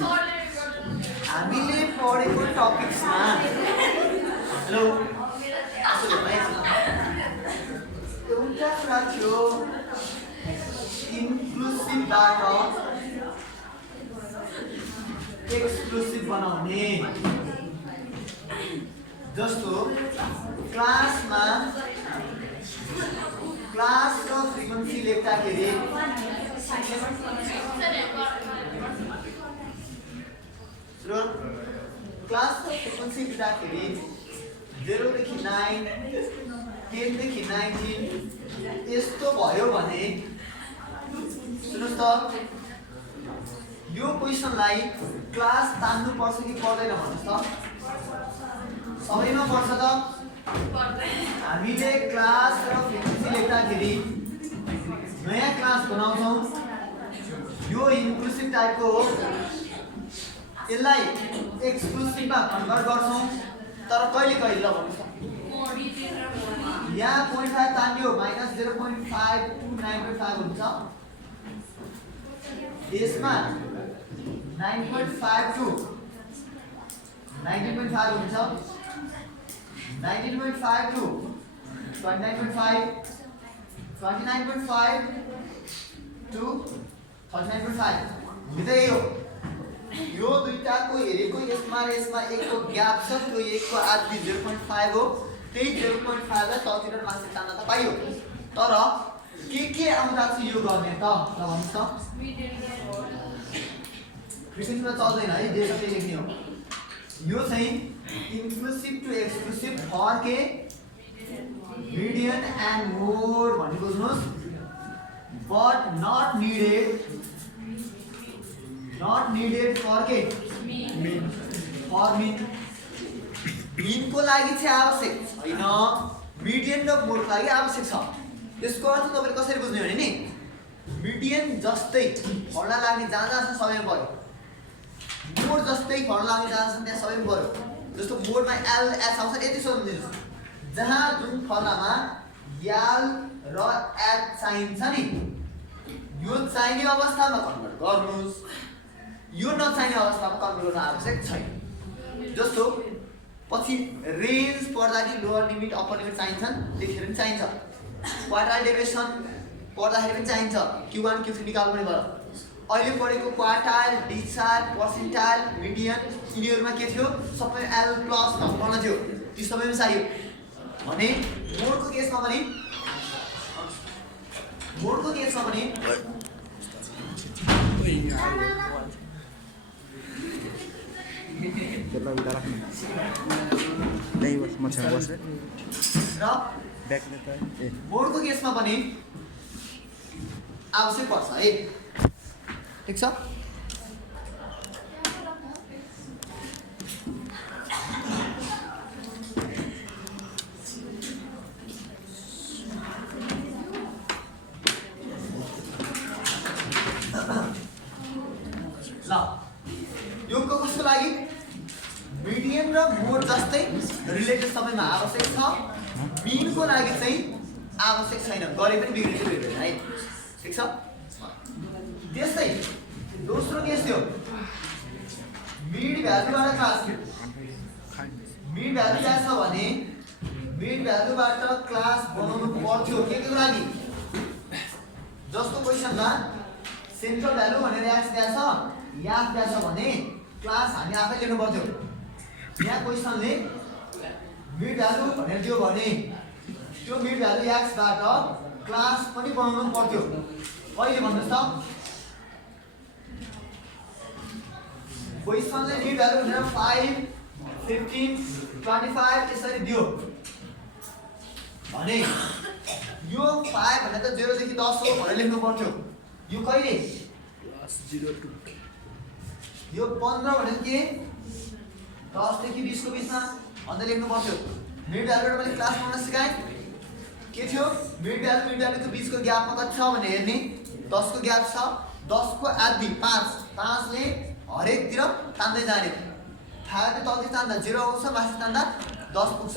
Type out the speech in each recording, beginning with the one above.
हामीले पढेको टपिक्समा हेलो एउटा कुरा थियो इन्क्लुसिभबाट एक्सक्लुसिभ बनाउने जस्तो क्लासमा क्लास र फ्रिक्वेन्सी लेख्दाखेरि क्लास र फ्रिक्वेन्सी लेख्दाखेरि 0 देखि 9 10 देखि 19 यस्तो भयो भने सुन्नुस् त यो क्वेशनलाई क्लास तान्नु पर्छ कि पर्दैन भन्नुस् त सबैमा पर्छ त हामीले क्लास र फ्रिक्वेन्सी लेख्दाखेरि नयाँ क्लास बनाउँछौं यो इन्क्लुसिभ टाइपको हो यसलाई एक्सक्लुसिभमा कन्भर्ट गर्छौं तर कहिले कहिले ल भन्नुस् त यहाँ 0.5 तान्यो माइनस 0.5 to 9.5 हुन्छ यसमा 9.5 to 19.5 हुन्छ 19.5 to 29.5 29.5 to 39.5 हुँदै हो यो दुईटाको हेरेको यसमा र यसमा एकको ग्याप छ त्यो एकको आधी 0.5 हो त्यही 0.5 लाई तलतिर माथि तान्न त पाइयो तर के आउँदा चाहिँ यो गर्ने त ल भन्नुस् त फ्रिक्वेन्सीमा चल्दैन है जे जति लेख्ने हो यो चाहिँ इन्क्लुसिभ टु एक्सक्लुसिभ फर के मिडियन एन्ड मोड भन्ने बुझ्नुस् बट नट निडेड फर के मीन फर मीन को लागि चाहिँ आवश्यक छैन मिडियन र मोडको लागि आवश्यक छ त्यसको अर्थ तपाईले कसरी बुझ्ने भने नि मिडियन जस्तै फर्मुला लाग्ने जहाँ जहाँ सबैमा पर्यो मोड जस्तै फर्मुला लाग्ने जहाँ छ त्यहाँ सबैमा पर्यो जस्तो मोडमा एल एच आउँछ यति सम्झिनुस् जहाँ जुन फर्मुलामा एल र एच चाहिन्छ नि यो चाहिने अवस्थामा कन्भर्ट गर्नुस् यो नचाहिने अवस्थामा कन्भर्ट गर्न आवश्यक छैन जस्तो पछि रेन्ज पढ्दाखेरि लोअर लिमिट अप्पर लिमिट चाहिन्छन् त्यतिखेर पनि चाहिन्छ क्वार्टाइल डेभिएसन पढ्दाखेरि पनि चाहिन्छ Q1 Q3 निकाल्नु पनि भयो अहिले पढेको क्वार्टाइल डिसाइड पर्सेन्टाइल मिडियन यिनीहरुमा के थियो सबै L प्लस भन्नु थियो ती सबैमा चाहियो भने मोडको केसमा पनि त्यसलाई उता राख्नु त्यही मछा बस्छ र ब्याकले त ए मोडको केसमा पनि आवश्यक पर्छ है ठीक छ ल यो कसको लागि मिडियन र मोड जस्तै रिलेटेड सबैमा आवश्यक छ मीनको लागि चाहिँ आवश्यक छैन गरे पनि बिग्रिन्छ है ठीक छ त्यस्तै दोस्रो केस थियो मिड भ्यालुबाट क्लास मिड भ्यालु क्या छ भने मिड भ्यालुबाट क्लास बनाउनु पर्थ्यो के को लागि जस्तो क्वेशनमा सेन्ट्रल भ्यालु भनेर एक्स दिएको छ याद दिएको छ भने क्लास हामी आफै लेख्नु पर्थ्यो यहाँ क्वेशनले मिड भ्यालु भनेर दियो भने त्यो मिड भ्यालु एक्स बाट क्लास पनि बनाउनु पर्थ्यो कहिले भन्नुस् त क्वेशनले मिड भ्यालु भनेर 5 15 25 यसरी दियो भने यो 5 भनेर त 0 देखि 10 हो भनेर लेख्नु पर्थ्यो यो कहिले क्लास 0 to यो 15 भनेर के 10 देखि 20 को बीचमा भन्दै लेख्नु पर्थ्यो मिड भ्यालुबाट मैले क्लास बनाउन सिकाएँ के थियो मिड भ्यालुको बीचको ग्यापमा कति छ भने हेर्ने 10 को ग्याप छ 10 को आधी 5 ले हरेकतिर तान्दै जाने थाहा तलतिर तान्दा 0 आउँछ माथि तान्दा 10 पुग्छ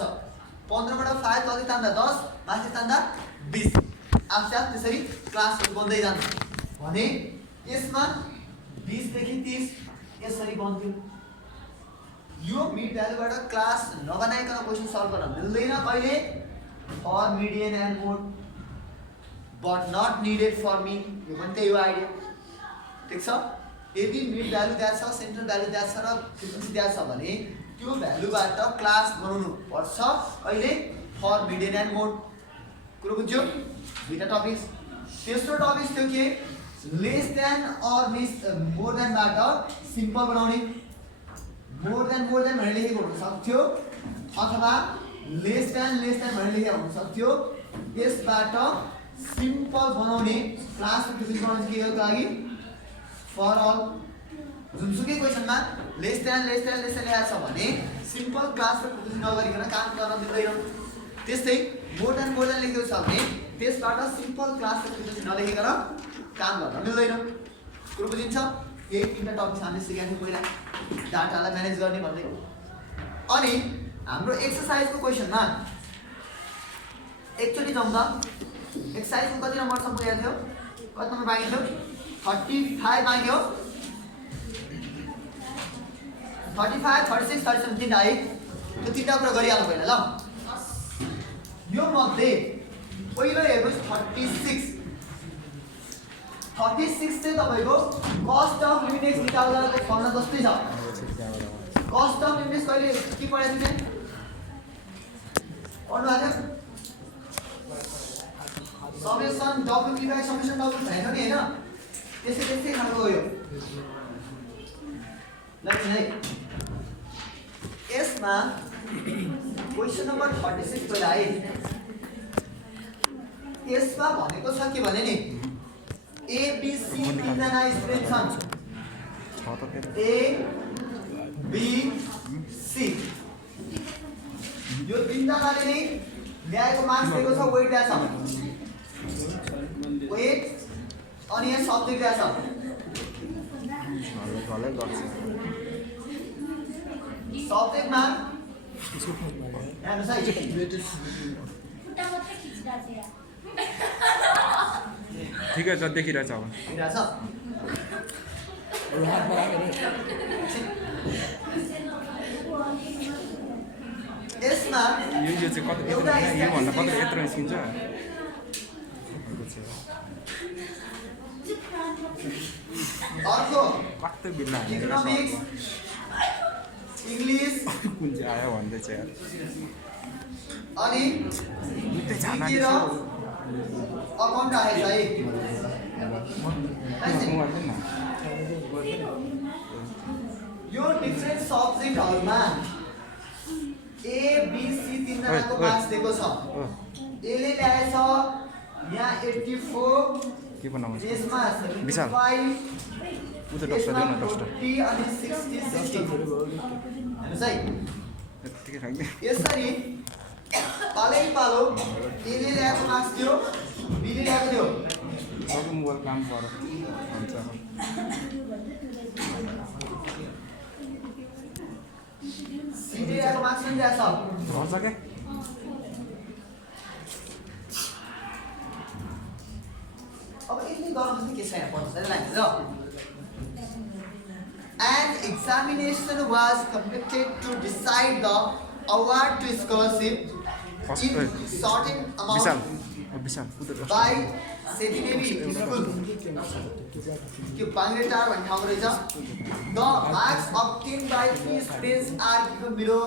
15 बाट 5 तलतिर तान्दा 10 माथि तान्दा 20 आफै त्यसरी क्लासहरु बन्दै जान्छ भने यसमा 20 देखि 30 यसरी बन्थ्यो। यो मिड भ्यालुबाट क्लास नबनाइकन क्वेसन सल्भ गर्न मिल्दैन कहिले। For median and mode but not needed for mean, यो पनि त्यही हो आइडिया। ठिक छ, यदि मिड भ्यालु दिएको छ, सेन्ट्रल भ्यालु दिएको छ र फ्रिक्वेन्सी दिएको छ भने त्यो भ्यालुबाट क्लास बनाउनु पर्छ कहिले। For median and mode. कुरो बुझ्यो? दुईटा टपिक्स। तेस्रो टपिक थियो के, लेस देन अर मोर देनबाट सिम्पल बनाउने। मोर देन भनेर लेखेको हुन सक्थ्यो अथवा लेस देन भनेर लेखेको हुन सक्थ्यो। यसबाट सिम्पल बनाउने क्लास फ्रिक्वेन्सी बनाउने के हो लागि, फर अल। जुनसुकै क्वेसनमा लेस देन लेखेको छ भने सिम्पल क्लास फ्रिक्वेन्सी नगरिकन काम गर्न मिल्दैन। त्यस्तै मोर देन लेखेको छ भने त्यसबाट सिम्पल क्लास फ्रिक्वेन्सी नलेखिकन काम गर्न मिल्दैन। कुरो बुझिन्छ? यही तिनवटा टपिक हामीले सिकाएको थियौँ पहिला, डाटालाई म्यानेज गर्ने भन्दै। अनि हाम्रो एक्सर्साइजको क्वेसनमा एकचोटि जाउँ त। एक्सर्साइजको कति नम्बरसम्म पुगेको थियो? कति नम्बर बाँकी थियो? 35 बाँकी हो। 35, 36, 37 तिनवटा है। त्यो तिनवटा कुरा गरिहाल्नु पहिला ल। यो मध्ये पहिलो हेर्नुहोस् 36 चाहिँ तपाईँको कस्ट अफ लिमिट निकाल्दाको फर्मुला जस्तै छ। कस्ट अफ लिमिट कहिले के पढाएको थिएँ? पढ्नु भएको थियो? Summation W P by summation W छैन नि होइन? त्यस्तै खालको हो यो। ल है, यसमा क्वेसन नम्बर 36 पहिला है। यसमा भनेको छ के भने नि, एबिसी तिनजना स्टुडेन्ट छन्। ए बी सी यो तिनजनाले नै ल्याएको मार्क्स दिएको छ, वेट दिएको छ, वेट अनि यहाँ सब्जेक्ट दिएको छ। सब्जेक्टमा हेर्नुहोस् है, ठिकै छ, देखिरहेछ अब। यसमा यो चाहिँ कति यो भन्दा कति यत्रो निस्किन्छ? अर्को कति बिल्ला इकोनोमिक्स, इङ्ग्लिस कुन चाहिँ आयो भन्दैछ यार। अनि अकाउन्ट आएछ है। यो डिफ्रेन्ट सब्जेक्टहरुमा ए बी सी तीनजनाको मार्क्स दिएको छ। एले ल्याएछ यहाँ 84, के बनाउँछ यसमा विशाल 75, उता डस्टर देऊ न, डस्टर 40 अनि 60 हेर्नुहोस् है। यतिकै राख्दै यसरी पालै पालो एले ल्याएको मार्क्स थियो, बीले ल्याएको थियो। अरू मोबाइल काम गर हुन्छ। सीले ल्याएको मार्क्स पनि दिएको छ। भन्छ के अब यति गर्नु चाहिँ के छैन, पढ्नुहोस् है लाइन र। An examination was conducted to decide the award to scholarship in certain Vishal amount विशाल उता डस्टर by Setidevi School. के बाङ्ग्रेटार भन्ने ठाउँमा रहेछ। The marks obtained by 3 students are given below.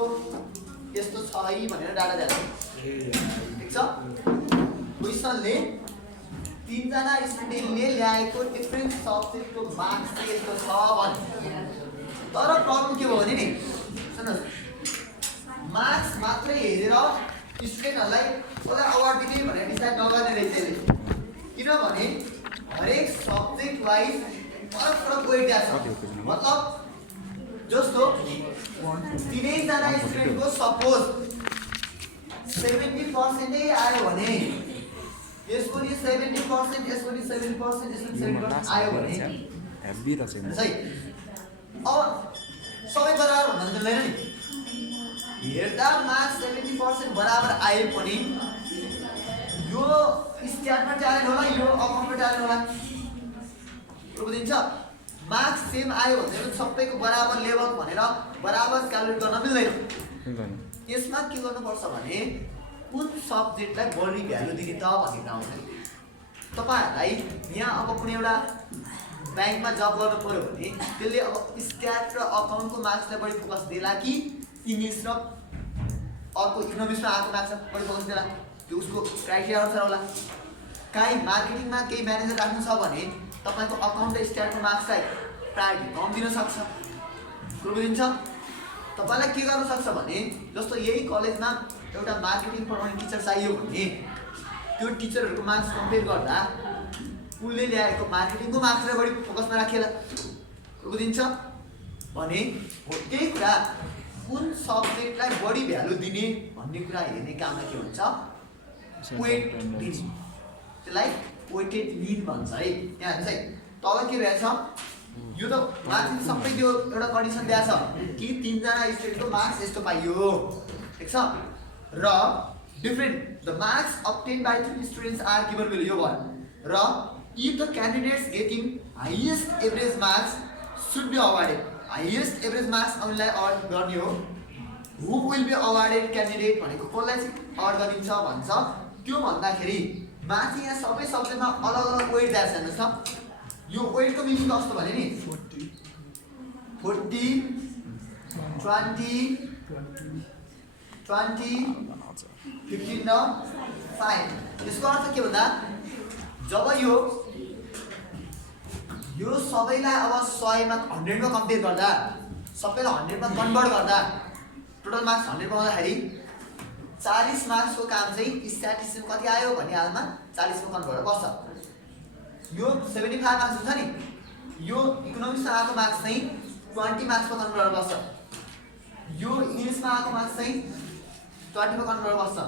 यस्तो छ है भनेर डाटा दिएको छ। ठिक छ, क्वेसनले तीनजना स्टुडेन्टले ल्याएको डिफ्रेन्ट सब्जेक्टको मार्क्स चाहिँ यस्तो छ भने। तर प्रब्लम के भयो भने नि, सुन्नुहोस्, मार्क्स मात्रै हेरेर स्टुडेन्टहरूलाई कसलाई अवार्ड दिने भनेर डिसाइड नगर्ने रहेछ यसले। किनभने हरेक सब्जेक्ट वाइज फरक फरक वेट दिएको छ। मतलब जस्तो तिनैजना स्टुडेन्टको सपोज 70% आयो भने यसको नि 70%, यसको नि 70%, यसको नि 70% आयो भने हेभी रहेछ है। अब सबै बराबर भन्न मिल्दैन नि। हेर्दा मार्क्स 70% बराबर आए पनि यो स्ट्याटमा ट्यालेन्ट होला, यो अकाउन्टमा ट्यालेन्ट होला। बुझिन्छ? मार्क्स सेम आयो भने सबैको बराबर लेभल भनेर बराबर क्यालकुलेट गर्न मिल्दैन। यसमा के गर्नुपर्छ भने कुन सब्जेक्टलाई बढी भ्यालु दिने त भनेर आउँछ। तपाईहरुलाई यहाँ अब कुनै एउटा ब्याङ्कमा जब गर्नु पर्यो भने त्यसले अब स्ट्याट र अकाउन्टको मार्क्सलाई बढी फोकस देला कि इङ्ग्लिश र अर्को इकोनोमिक्समा आएको मार्क्सलाई बढी फोकस देला, त्यो उसको क्राइटेरिया अनुसार होला। काहीँ मार्केटिङमा केही म्यानेजर राख्नु छ भने तपाईको अकाउन्ट र स्ट्याटको मार्क्सलाई प्रायोरिटी कम दिन सक्छ। कुरो बुझिन्छ? तपाईलाई के गर्न सक्छ भने जस्तो यही कलेजमा एउटा मार्केटिङ पढाउने टिचर चाहियो भने त्यो टिचरहरुको मार्क्स कम्पेयर गर्दा उसले ल्याएको मार्केटिङको मार्क्सलाई बढी फोकसमा राखेला। बुझिन्छ भने हो त्यही कुरा कुन सब्जेक्टलाई बढी भ्यालु दिने भन्ने कुरा हेर्ने काममा के हुन्छ वेट दिने, त्यसलाई वेटेड मीन भन्छ है। यहाँ हेर्नुस् है तल के रहेछ यो त माथि सबै त्यो एउटा कन्डिसन दिएको छ कि 3 जना स्टुडेन्टको मार्क्स यस्तो पाइयो, ठीक छ, र different the marks obtained by 3 students are given below यो भयो र if the candidates getting highest average marks should be awarded, highest average marks only award गर्ने हो। who will be awarded candidate भनेको कसलाई चाहिँ अवार्ड गरिन्छ भन्छ। त्यो भन्दाखेरि माथि यहाँ सबै सब्जेक्टमा अलग अलग वेट दिएको छ हेर्नुस् त। यो वेटको मिनिङ कस्तो भने नि 40 20 15 र 5। यसको अर्थ के भन्दा जब यो सबैलाई अब 100 मा 100 मा कम्पेयर गर्दा सबैलाई 100 मा कन्भर्ट गर्दा टोटल मार्क्स 100 मा आउँदाखेरि 40 मार्क्सको काम चाहिँ स्ट्याटिस्टिक्स कति आयो भन्ने हालमा 40 मा कन्भर्ट गर्छ। यो 75 मार्क्स हुन्छ नि, यो इकोनोमिक्समा आएको मार्क्स चाहिँ 20 मार्क्समा कन्भर्ट गर्छ। यो इङ्ग्लिसमा आएको मार्क्स चाहिँ 20 मा कन्भर्ट गर्छ।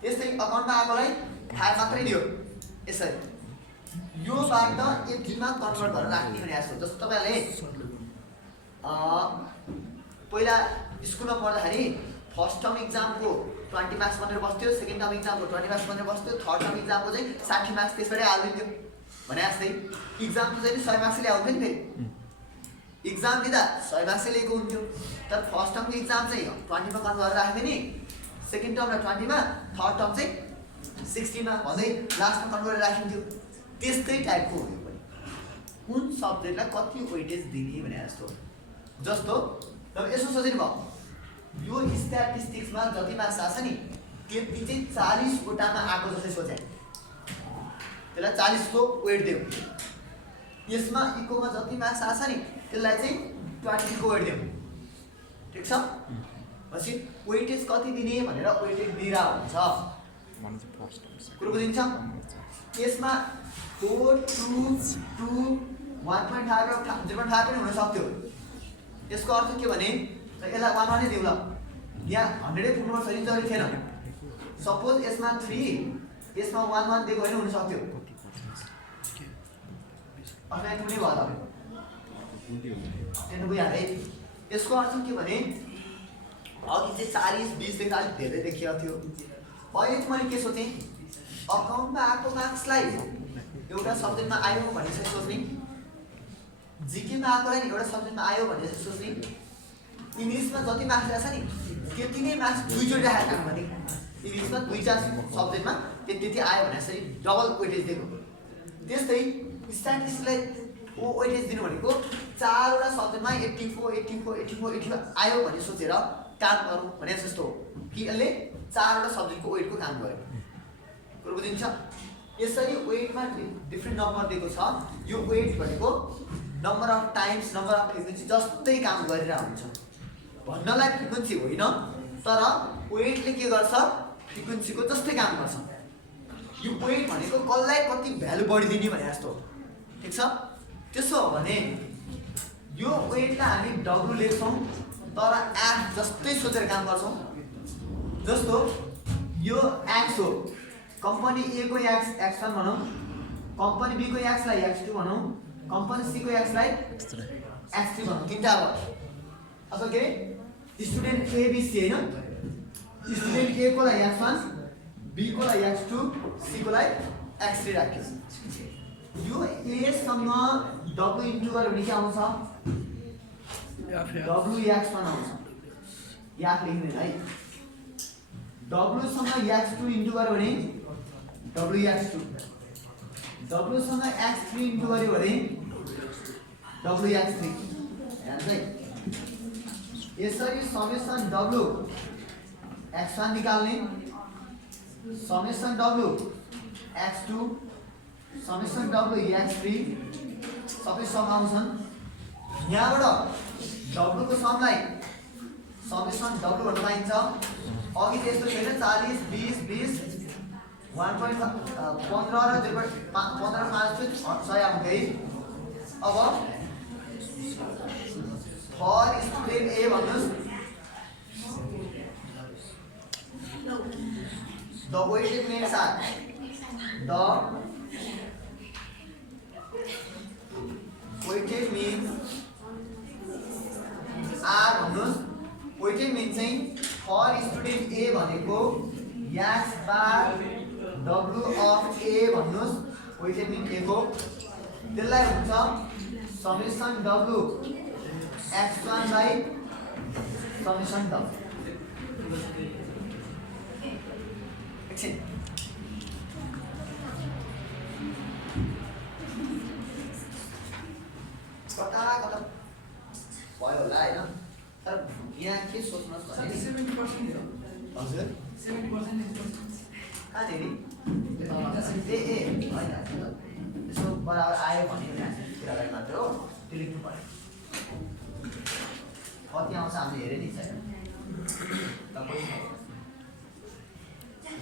त्यस्तै अकाउन्टमा आएकोलाई 5 मात्रै दियो। यसरी योबाट यतिमा कन्भर्ट गरेर राख्ने भने जस्तो जस्तो तपाईहरुले पहिला स्कुलमा पढ्दाखेरि फर्स्ट टर्म एक्जामको 20 मार्क्स भनेर बस्थ्यो, सेकेन्ड टर्म एक्जामको 20 मार्क्स भनेर बस्थ्यो, थर्ड टर्म एक्जामको चाहिँ 60 मार्क्स त्यसबाटै हालिदिन्थ्यो भने जस्तै एक्जामको चाहिँ 100 मार्क्स ल्याउँथ्यो नि। फेरि एक्जाम दिँदा 100 मार्क्स ल्याएको हुन्थ्यो, तर फर्स्ट टर्मको एक्जाम चाहिँ 20 मा कन्भर्ट गरेर राख्थ्यो नि, सेकेन्ड टर्मलाई 20 मा, थर्ड टर्म चाहिँ 60 मा भन्दै लास्टमा कन्भर्ट गरेर राखिन्थ्यो। त्यस्तै टाइपको हो यो पनि, कुन सब्जेक्टलाई कति वेटेज दिने भने जस्तो अब यसो सोच्नु भयो यो स्ट्याटिस्टिक्समा जति मार्क्स आछ नि त्यति चाहिँ 40 वटामा आएको जस्तै सोचे, त्यसलाई 40 को वेट दियो। यसमा इकोमा जति मार्क्स आछ नि त्यसलाई चाहिँ 20 को वेट दियो, ठीक छ। पछि वेटेज कति दिने भनेर वेटेज दिइरा हुन्छ। कुरो बुझिन्छ? यसमा 4 2 2 1.5 र 0.5 पनि हुन सक्थ्यो। यसको अर्थ के भने यसलाई 1 1 नै दिउँ ल, यहाँ 100 पुग्नुपर्छ नि जरुरी थिएन। सपोज यसमा 3 यसमा 1 1 दिएको होइन हुन सक्थ्यो, अनि कुनै भयो त टेन बुझ्या है। यसको अर्थ के भने अघि चाहिँ 40 20 देखि अलिक धेरै देखिएको थियो। अहिले चाहिँ मैले के सोचेँ अकाउन्टमा आएको मार्क्सलाई एउटा सब्जेक्टमा आयो भन्ने चाहिँ सोच्ने, जिकेमा आएकोलाई एउटा सब्जेक्टमा आयो भन्ने चाहिँ सोच्ने, इङ्ग्लिसमा जति मार्क्स आएछ नि त्यति नै मार्क्स दुईचोटि राखेको काम गर्ने। इङ्ग्लिसमा 2-4 सब्जेक्टमा त्यति आयो भने चाहिँ डबल वेटेज दिएको। त्यस्तै स्ट्याटिस्टिक्सलाई वेटेज दिनु भनेको 4 वटा सब्जेक्टमा 84 84 84 85 आयो भने सोचेर काम गरौँ भने जस्तो हो कि यसले 4 वटा सब्जेक्टको वेटको काम गर्यो। कुरो बुझिन्छ? यसरी वेटमा डिफ्रेन्ट नम्बर दिएको छ। यो वेट भनेको number of times number of frequency जस्तै काम गरिरहेको हुन्छ भन्नलाई फ्रिक्वेन्सी होइन, तर वेटले के गर्छ फ्रिक्वेन्सीको जस्तै काम गर्छ। यो वेट भनेको कसलाई कति भ्यालु बढी दिने भने जस्तो, ठीक छ। त्यसो हो भने यो वेटलाई हामी डब्लु लेख्छौँ तर एक्स जस्तै सोचेर काम गर्छौँ। जस्तो यो एक्स हो, कम्पनी ए को एक्स x1 भनौँ, कम्पनी बी को एक्सलाई x2 भनौँ, कम्पनी सी को एक्सलाई x3 भनौँ। तीनटा अब के स्टुडेन्ट ए बी सी हैन, स्टुडेन्ट ए को लागि x1 बी को लागि x2 सी को लागि x3 राख्यो। यो a सँग w इन्टु गर्यो भने के आउँछ wx1 आउँछ याद लेख्दैन है w सँग x2 इन्टु गर्यो भने wx2 w सँग x3 इन्टु गर्यो भने wx3 हेर्नुस् है यसरी समेसन w x1 निकाल्ने summation w x2 summation w x3 सबै सम आउँछन् यहाँबाट w को समलाई समेसन w भन्न पाइन्छ अघि त्यस्तो छैन 40 20 20 1.15 र 0.15 5 100 आउँदै अब for student A भन्नुस् the weighted means are the weighted means are भन्नुस् weighted means चाहिँ for student A भनेको x bar w of A भन्नुस् weighted mean A को त्यसलाई हुन्छ summation w x1 by summation w एकछिन कता कता भयो होला हैन तर यहाँ के सोच्नुहोस् भने 70% हजुर 70% कहाँनेरि ए होइन त्यसो बराबर आयो भने कुरालाई मात्र हो त्यो लेख्नु पर्यो कति आउँछ हामीले हेरे नि छैन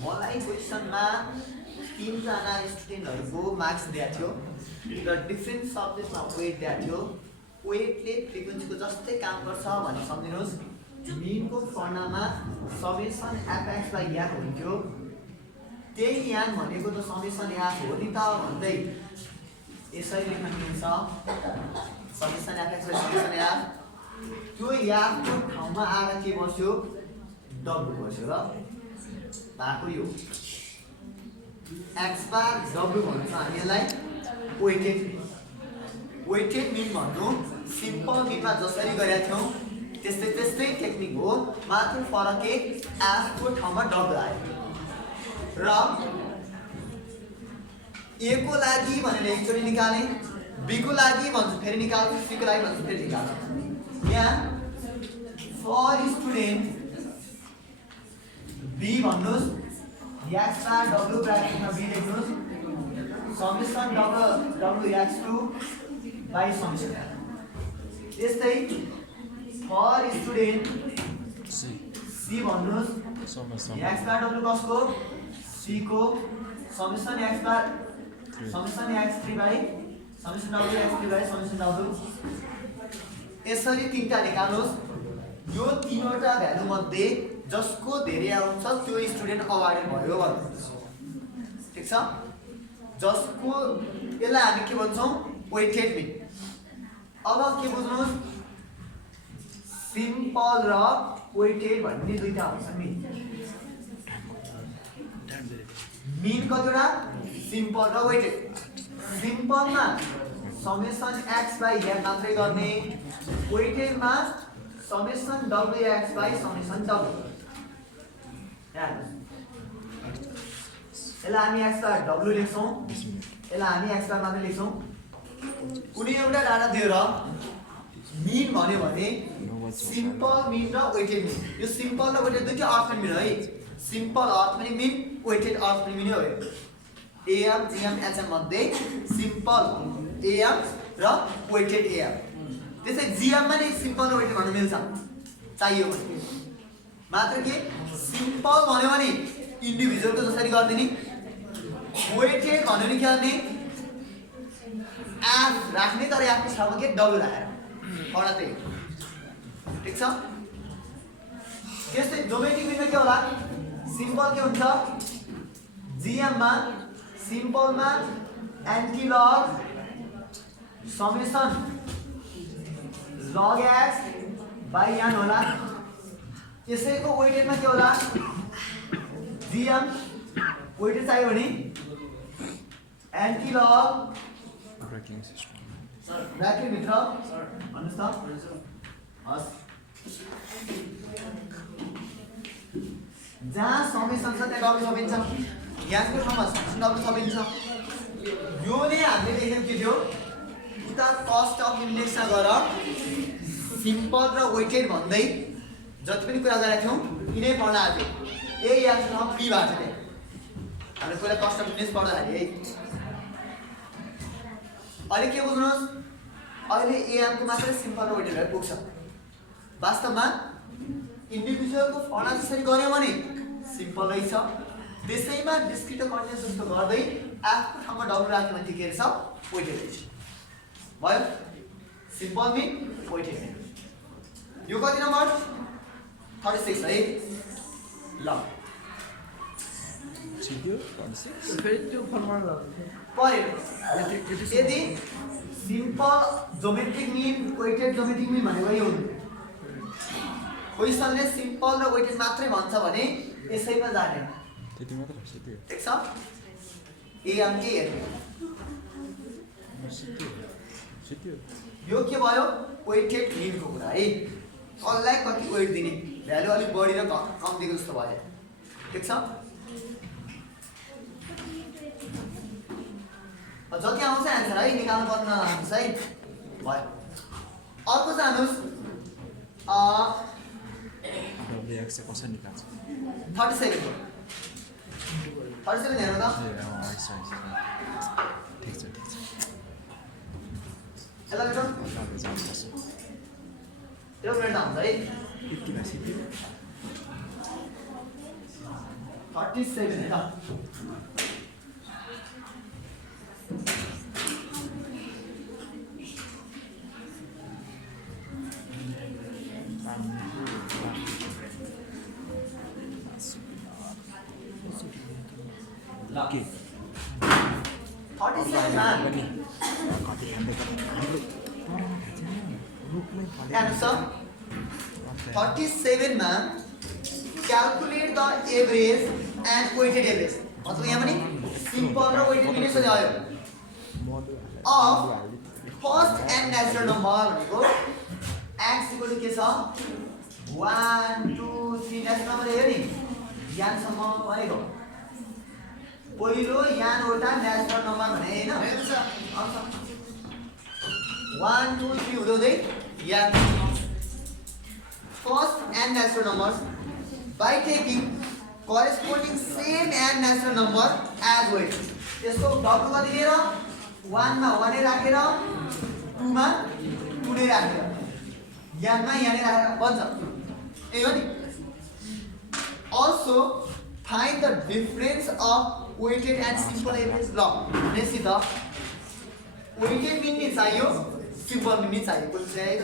मलाई क्वेसनमा 3 जना स्टुडेन्टहरूको मार्क्स दिएको थियो र डिफ्रेन्ट सब्जेक्टमा वेट दिएको थियो वेटले फ्रिक्वेन्सीको जस्तै काम गर्छ भने सम्झिनुहोस् मिनको फर्नामा समेसन एफएक्स बाइ यान हुन्थ्यो त्यही यान भनेको त समेसन एफ हो नि त भन्दै यसरी लेख्न मिल्छ summation f x by summation f त्यो यानको ठाउँमा आएर के बस्यो डब्लु बस्यो र भएको यो एक्स बार डब्लु भन्छ हामी यसलाई वेटेड मिन भन्नु सिम्पल मिनमा जसरी गरेका थियौँ त्यस्तै टेक्निक हो मात्र फरक के एफ को ठाउँमा डब्लु आयो र ए को लागि भनेर एकचोटि निकाले बी को लागि भन्छु फेरि निकाल्छु सी को लागि भन्छु फेरि निकाल्छु यहाँ फर स्टुडेन्ट बी भन्नुस् एक्स बार डब्लु ब्राकेटमा बी लेख्नुस् summation W X two by summation त्यस्तै फर स्टुडेन्ट सी भन्नुस् एक्स बार डब्लु कसको सी को summation X bar summation X three by summation W X three by summation W यसरी तीनटा निकाल्नुस् यो तीनवटा भ्यालु मध्ये जसको धेरै आउँछ त्यो स्टुडेन्ट अगाडि भयो भन्नुहुन्छ ठीक छ जसको यसलाई हामी के भन्छौँ वेटेड मिन अब के बुझ्नुहोस् सिम्पल र वेटेड भन्ने दुईटा हुन्छ मिन कतिवटा सिम्पल र वेटेड सिम्पलमा समेसन एक्स बाइ यान मात्रै गर्ने वेटेडमा summation W X by summation W यसलाई हामी एक्स बार डब्लु लेख्छौँ यसलाई हामी एक्स बार मात्रै लेख्छौँ कुनै एउटा डाटा दिएर मिन भन्यो भने सिम्पल मिन र वेटेड मिन यो सिम्पल र वेटेड दुईटै अर्थ पनि मिल्यो है सिम्पल अर्थ पनि मिन वेटेड अर्थ पनि मिल्यो एएम जिएम एचएम मध्ये सिम्पल एएम र वेटेड एएम त्यसै जिएममा नै सिम्पल र वेटेड भन्न मिल्छ चाहियो भने मात्र के सिम्पल भन्यो भने इन्डिभिजुअलको जसरी गर्दिने वेटेड भन्यो नि के गर्ने एफ राख्ने तर एफको ठाउँमा के डब्लु राखेर कडा त्यही ठिक छ त्यस्तै डोमेटिक मिनमा के होला सिम्पल के हुन्छ जिएममा सिम्पलमा antilog summation log X by N होला यसैको वेटेडमा के होला जिएम वेटेड चाहियो भने एन्टिलग ब्रेकिङ सिस्टम ब्राकेटभित्र भन्नुहोस् त हस् जहाँ समेसन छ त्यहाँ डब्लु सपिन्छ यहाँको ठाउँमा समेसन डब्लु सपिन्छ यो नै हामीले लेखेको के थियो उता कस्ट अफ इन्डेक्समा गएर सिम्पल र वेटेड भन्दै जति पनि कुरा गरेका थियौँ यिनै पढ्न आएको थियो ए याद छ पी भएको थियो हामीले पहिला कस्ट अफ इन्डेक्स पढ्दाखेरि है अहिले के बुझ्नुहोस् अहिले एआमको मात्रै सिम्पल र वेटेड भएर पुग्छ वास्तवमा इन्डिभिजुअलको फर्मुला त्यसरी गऱ्यो भने सिम्पल रहेछ त्यसैमा डिस्क्रिट र कन्टिन्युअस जस्तो गर्दै आफको ठाउँमा डब्लु राख्यो भने के रहेछ वेटेड रहेछ भयो सिम्पल मिन वेटेड मिन यो कति नम्बर 36 है ल छिट्यो 46 फेरि त्यो फर्मुला पढेर यदि simple geometric mean weighted geometric mean भनेको यो हो क्वेसनले सिम्पल र वेटेड मात्रै भन्छ भने यसैमा जाने त्यति मात्र छिट्यो ठिक छ एआम के हेर्ने छिट्यो यो के भयो वेटेड मिनको कुरा है कसलाई कति वेट दिने भ्यालु अलिक बढी र कम दिएको जस्तो भयो ठिक छ जति आउँछ एन्सर है निकाल्नु पर्न आउँछ है भयो अर्को जानुहोस् डब्ल्युएक्स चाहिँ कसरी निकाल्छ 37 हेर्नु त ठिक छ यसलाई लेखौँ यो मिनट हुन्छ है यतिमा सिट्यो 37 है त के 37 मा कति खाँदै हेर्नुहोस् त 37 मा calculate the average and weighted average मतलब यहाँ पनि सिम्पल र वेटेड मिनै सोधे आयो of first and natural number भनेको एक्स इक्वल टु के छ 1 2 3 नेचुरल नम्बर हेर्यो नि यहाँसम्म भनेको पहिलो यहाँवटा नेचुरल नम्बर भने हैन 1 2 3 हुँदै यहाँ first and natural numbers by taking corresponding same and natural number as weight यसको w कति लिएर 1 मा 1 नै राखेर 2 मा 2 नै राखेर n मा n नै राखेर बन्छ ए हो नि also find the difference of weighted and simple average ल लेट्स सी त weighted mean नि चाहियो simple mean नि चाहियो कुन चाहिँ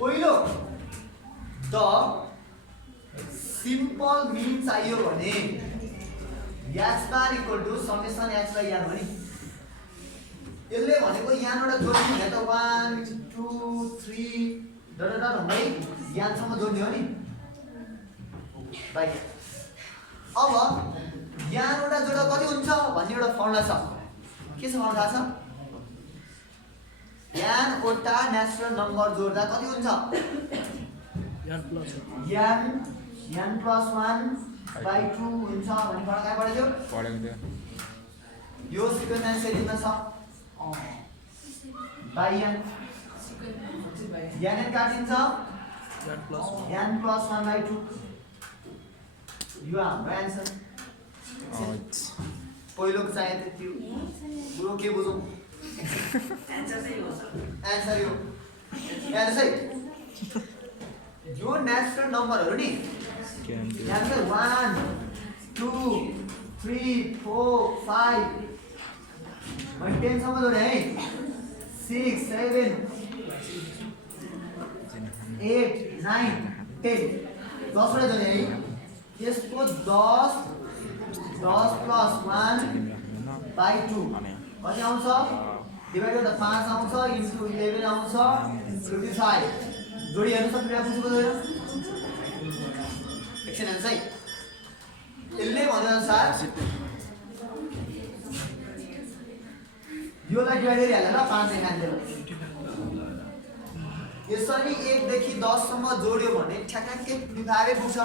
पहिलो द सिम्पल मिन चाहियो भने x bar equal to summation x by r हो नि यसले भनेको यहाँबाट जोड्ने भने त 1 2 3 डट डट हुँदै यहाँसम्म जोड्ने हो नि बाइ अब यहाँबाट जोड्दा कति हुन्छ भन्ने एउटा फर्मुला छ के छ फर्मुला छ यहाँवटा नेचुरल नम्बर जोड्दा कति हुन्छ n plus 1 by 2 हुन्छ भन्ने फर्मुला कहाँ पढ्यो पढेको थियो यो सिक्वेन्स सेरिजमा छ बाइ n n काटिन्छ n plus 1 by 2 यो हाम्रो एन्सर पहिलोको चाहियो त्यति पुरो के बुझौँ एन्सर यो हेर्नुहोस् है यो नेचुरल नम्बरहरू नि यहाँ चाहिँ 1 2 3 4 5 मैले 10 सम्म जोडेँ है 6 7 8 9 10 10 वटा जोडेँ है यसको 10 plus 1 by 2 कति आउँछ डिभाइडेड बाइ 5 आउँछ इन्टु 11 आउँछ 55 जोडी हेर्नु सक्नु बुझ्नु पर्दैन एकछिन हेर्नुहोस् है यसले भनेअनुसार योलाई डिभाइड गरिहाल्यो ल 5 ले खान्थ्यो यसरी 1 देखि 10 सम्म जोड्यो भने ठ्याक्कै 25 पुग्छ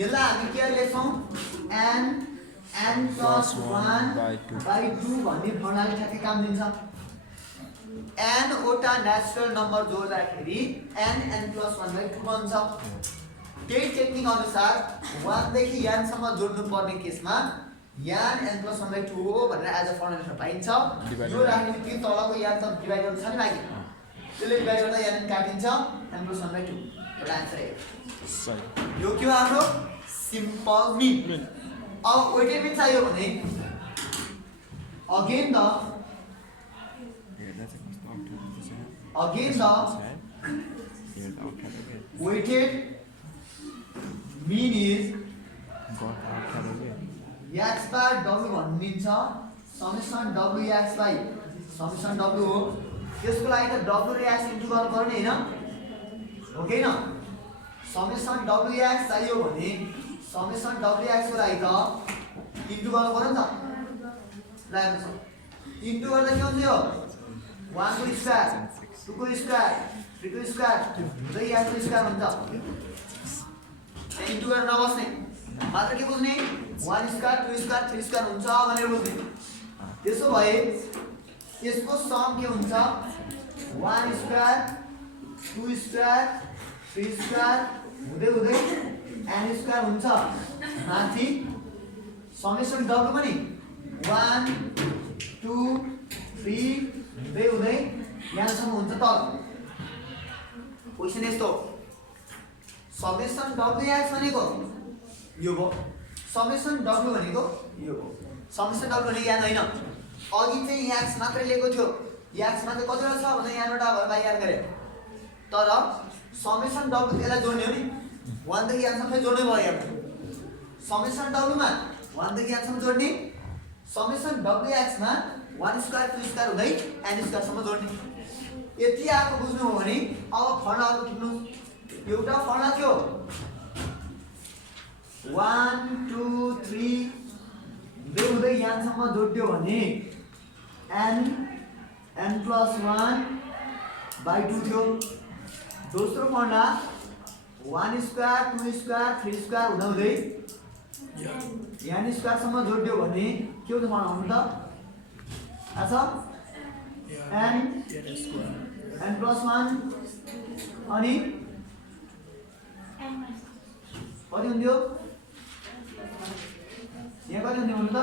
यसलाई हामी के लेख्छौं n plus 1 by 2 भन्ने फर्मुलाले ठ्याक्कै काम दिन्छ n वटा natural number जोड्दाखेरि n plus 1 by 2 बन्छ त्यही टेक्निक अनुसार 1 देखि n सम्म जोड्नु पर्ने केसमा n plus 1 by 2 हो भनेर एज अ फर्मुला पाइन्छ यो राख्ने बित्तिकै तलको n त डिभाइड गर्नु छ नि बाँकी त्यसले डिभाइड गर्दा n काटिन्छ n plus 1 by 2 एउटा आन्सर हो यो के हो हाम्रो सिम्पल मिन अब वेटेड मिन चाहियो भने again the weighted mean is x bar w भनिन्छ summation w x by summation w हो त्यसको लागि त w र x इन्टु गर्नु पर्ने हैन हो कि हैन समेसन w x चाहियो भने समेसन w x को लागि त इन्टु गर्नु पर्यो नि त ल हेर्नुस् इन्टु गर्दा के हुन्छ यो 1 को स्क्वायर 2 को स्क्वायर 3 को स्क्वायर हुँदै x को स्क्वायर हुन्छ इन्टु गरेर नबस्ने मात्र के बुझ्ने 1 स्क्वायर 2 स्क्वायर 3 स्क्वायर हुन्छ भनेर बुझ्ने त्यसो भए यसको सम के हुन्छ 1 स्क्वायर 2 स्क्वायर 3 स्क्वायर हुँदै हुँदै n स्क्वायर हुन्छ माथि समेसन w पनि 1 2 3 हुँदै हुँदै यहाँसम्म हुन्छ तल क्वेशन यस्तो समेसन wx भनेको यो हो समेसन w भनेको यो हो समेसन w भनेको यहाँ हैन अघि चाहिँ x मात्र लिएको थियो x मात्र कतिवटा छ भने यहाँबाट भएर बाइ याद गरे तर समेसन w यसलाई जोड्ने हो नि 1 देखि n सम्म जोड्नै भयो यहाँ समेसन w मा 1 देखि n सम्म जोड्ने समेसन wx मा 1 स्क्वायर 2 स्क्वायर हुँदै n स्क्वायर सम्म जोड्ने यति आको बुझ्नु हो भने अब फर्मुलाहरु टिप्नु एउटा फर्मुला थियो 1 2 3 हुँदै हुँदै यहाँसम्म जोड्यो भने n plus 1 by 2 थियो दोस्रो फर्मुला 1 स्क्वायर 2 स्क्वायर 3 स्क्वायर हुँदै हुँदै n स्क्वायर सम्म जोड्यो भने के हुन्छ भन्नु त अच्छा n plus 1 अनि कति हुन्थ्यो यहाँ कति हुन्थ्यो भन्नु त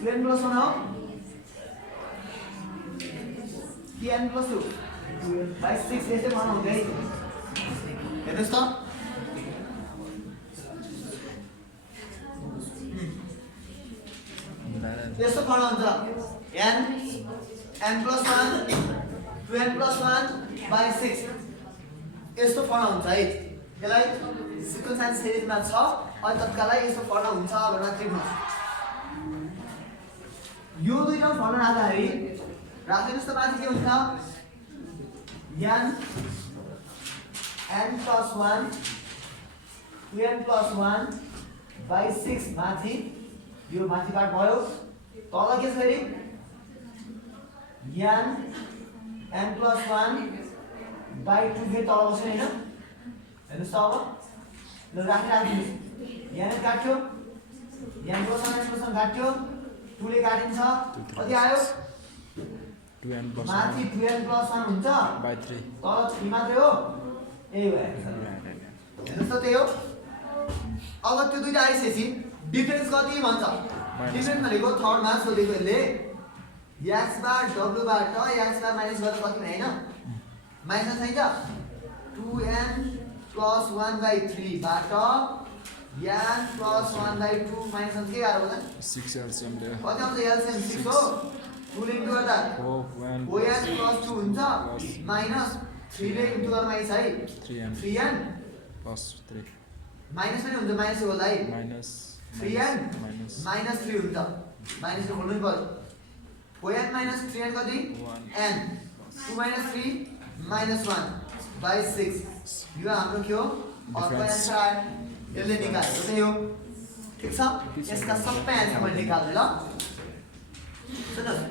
2n plus 1 हो कि n plus 2 by 6 यसै भन्न हुँदै हेर्नुस् त यस्तो फर्मुला हुन्छ n plus 1 2n plus 1 by 6 यस्तो फर्मुला हुन्छ है यसलाई सिक्वेन्स एन्ड सिरिजमा छ अनि तत्कालै यस्तो फर्मुला हुन्छ भनेर टिप्नु यो दुईटा फर्मुला राख्दाखेरि राख्दिनुस् त माथि के हुन्छ n plus 1 2n plus 1 by 6 माथि यो माथि पार्ट भयो तल के छ फेरि n plus 1 by 2 फेरि तल बस्यो हैन हेर्नुस् त अब ल राखिदिनुस् n काट्यो n plus 1 काट्यो 2 ले काटिन्छ कति आयो 2n plus 1 माथि 2n plus 1 हुन्छ by 3 तल 3 मात्रै हो यही हो हेर्नुस् त त्यही हो अब त्यो दुईटा आइसकेपछि डिफरेन्स कति भन्छ डिफरेन्स भनेको थर्डमा सोधेको यसले x बार w बाट x बार माइनस गर्दा कति भने हैन माइनस चाहिन्छ 2n plus 1 by 3 बाट n plus 1 by 2 माइनस के गाह्रो हुन्छ 6 LCM ले कति आउँछ एलसीएम 6 हो 2 ले इन्टु गर्दा o n plus 2 हुन्छ माइनस 3 ले इन्टु गर्दा माइनस है 3n plus 3 माइनस पनि हुन्छ माइनस होला है minus 3n माइनस 3 हुन्छ माइनस खोल्नु पर्यो o n minus 3n कति n 2 minus 3 minus 1 by 6 यो हाम्रो के हो अर्को आन्सर आयो यसले निकाल्यो त्यही हो ठीक छ यसका सबै आन्सर मैले निकाल्दै ल सुन्नुहोस्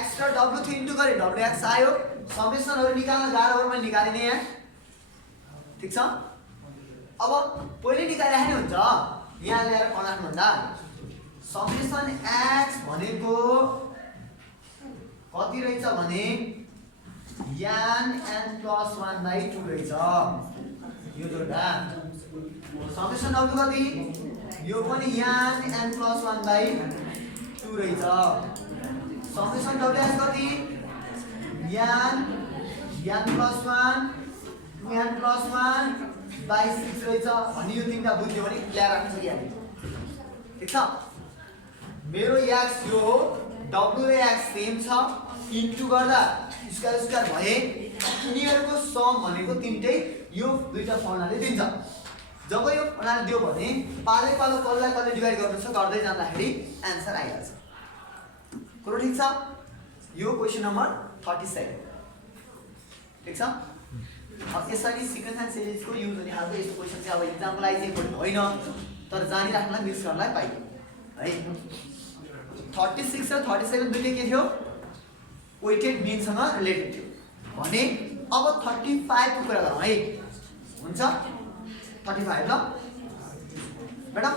x र w थियो इन्टु गरे wx आयो समेसनहरु निकाल्न गाह्रो हो मैले निकालिने यहाँ ठीक छ अब पहिले निकालिराख्ने हुन्छ यहाँ ल्याएर कनाट भन्दा समेसन x भनेको कति रहेछ भने n n + 1/2 रहेछ यो जोड्दा समेसन w कति यो पनि n n + 1/2 रहेछ समेसन wx कति n n + 1 2n + 1/6 रहेछ अनि यो तीनटा बुझ्यो भने ल्याएर राख्न सकिहाल्यो ठीक छ मेरो x यो हो w र x सेम छ इन्टु गर्दा स्क्वायर भए यिनीहरुको सम भनेको तीनटै यो दुईटा फर्मुलाले दिन्छ जब यो फर्मुला दियो भने पालै पालो कसलाई कसले डिभाइड गर्नु छ गर्दै जाँदाखेरि आन्सर आइहाल्छ कुरो ठीक छ यो क्वेशन नम्बर 37 ठीक छ अब यसरी सिक्वेन्स एन्ड सिरिजको युज हुने खालको यस्तो क्वेशन चाहिँ अब एक्जामको लागि चाहिँ इम्पोर्टेन्ट होइन तर जानिराख्नलाई मिस गर्नलाई पाइयो है 36 र 37 दुईटै के थियो वेटेड मिनसँग रिलेटेड थियो भने अब 35 को कुरा गरौँ है हुन्छ 35 ल बेटा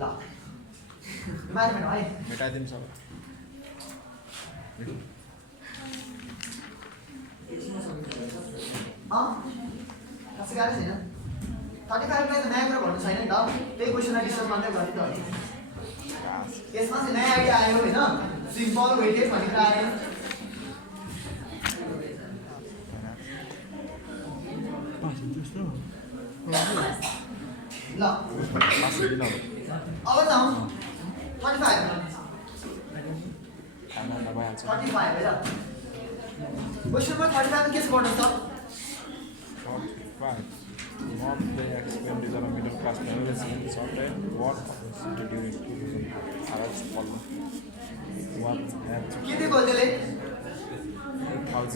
ल मार्नु है मेटाइदिनु छ खासै गाह्रो छैन 35 लाई त नयाँ कुरा भन्नु छैन नि त त्यही क्वेसनलाई डिस्कस गर्दै गर्ने त यसमा चाहिँ नयाँ आइडिया आयो हैन सिम्पल वेटेड भनेर आयो ल अब जाउँ 35 35 है क्वेसन नम्बर 35 के छ गर्नु छ What the expenditure of middle class families in certain what during 2000 hours what have के दिएको त्यसले 1000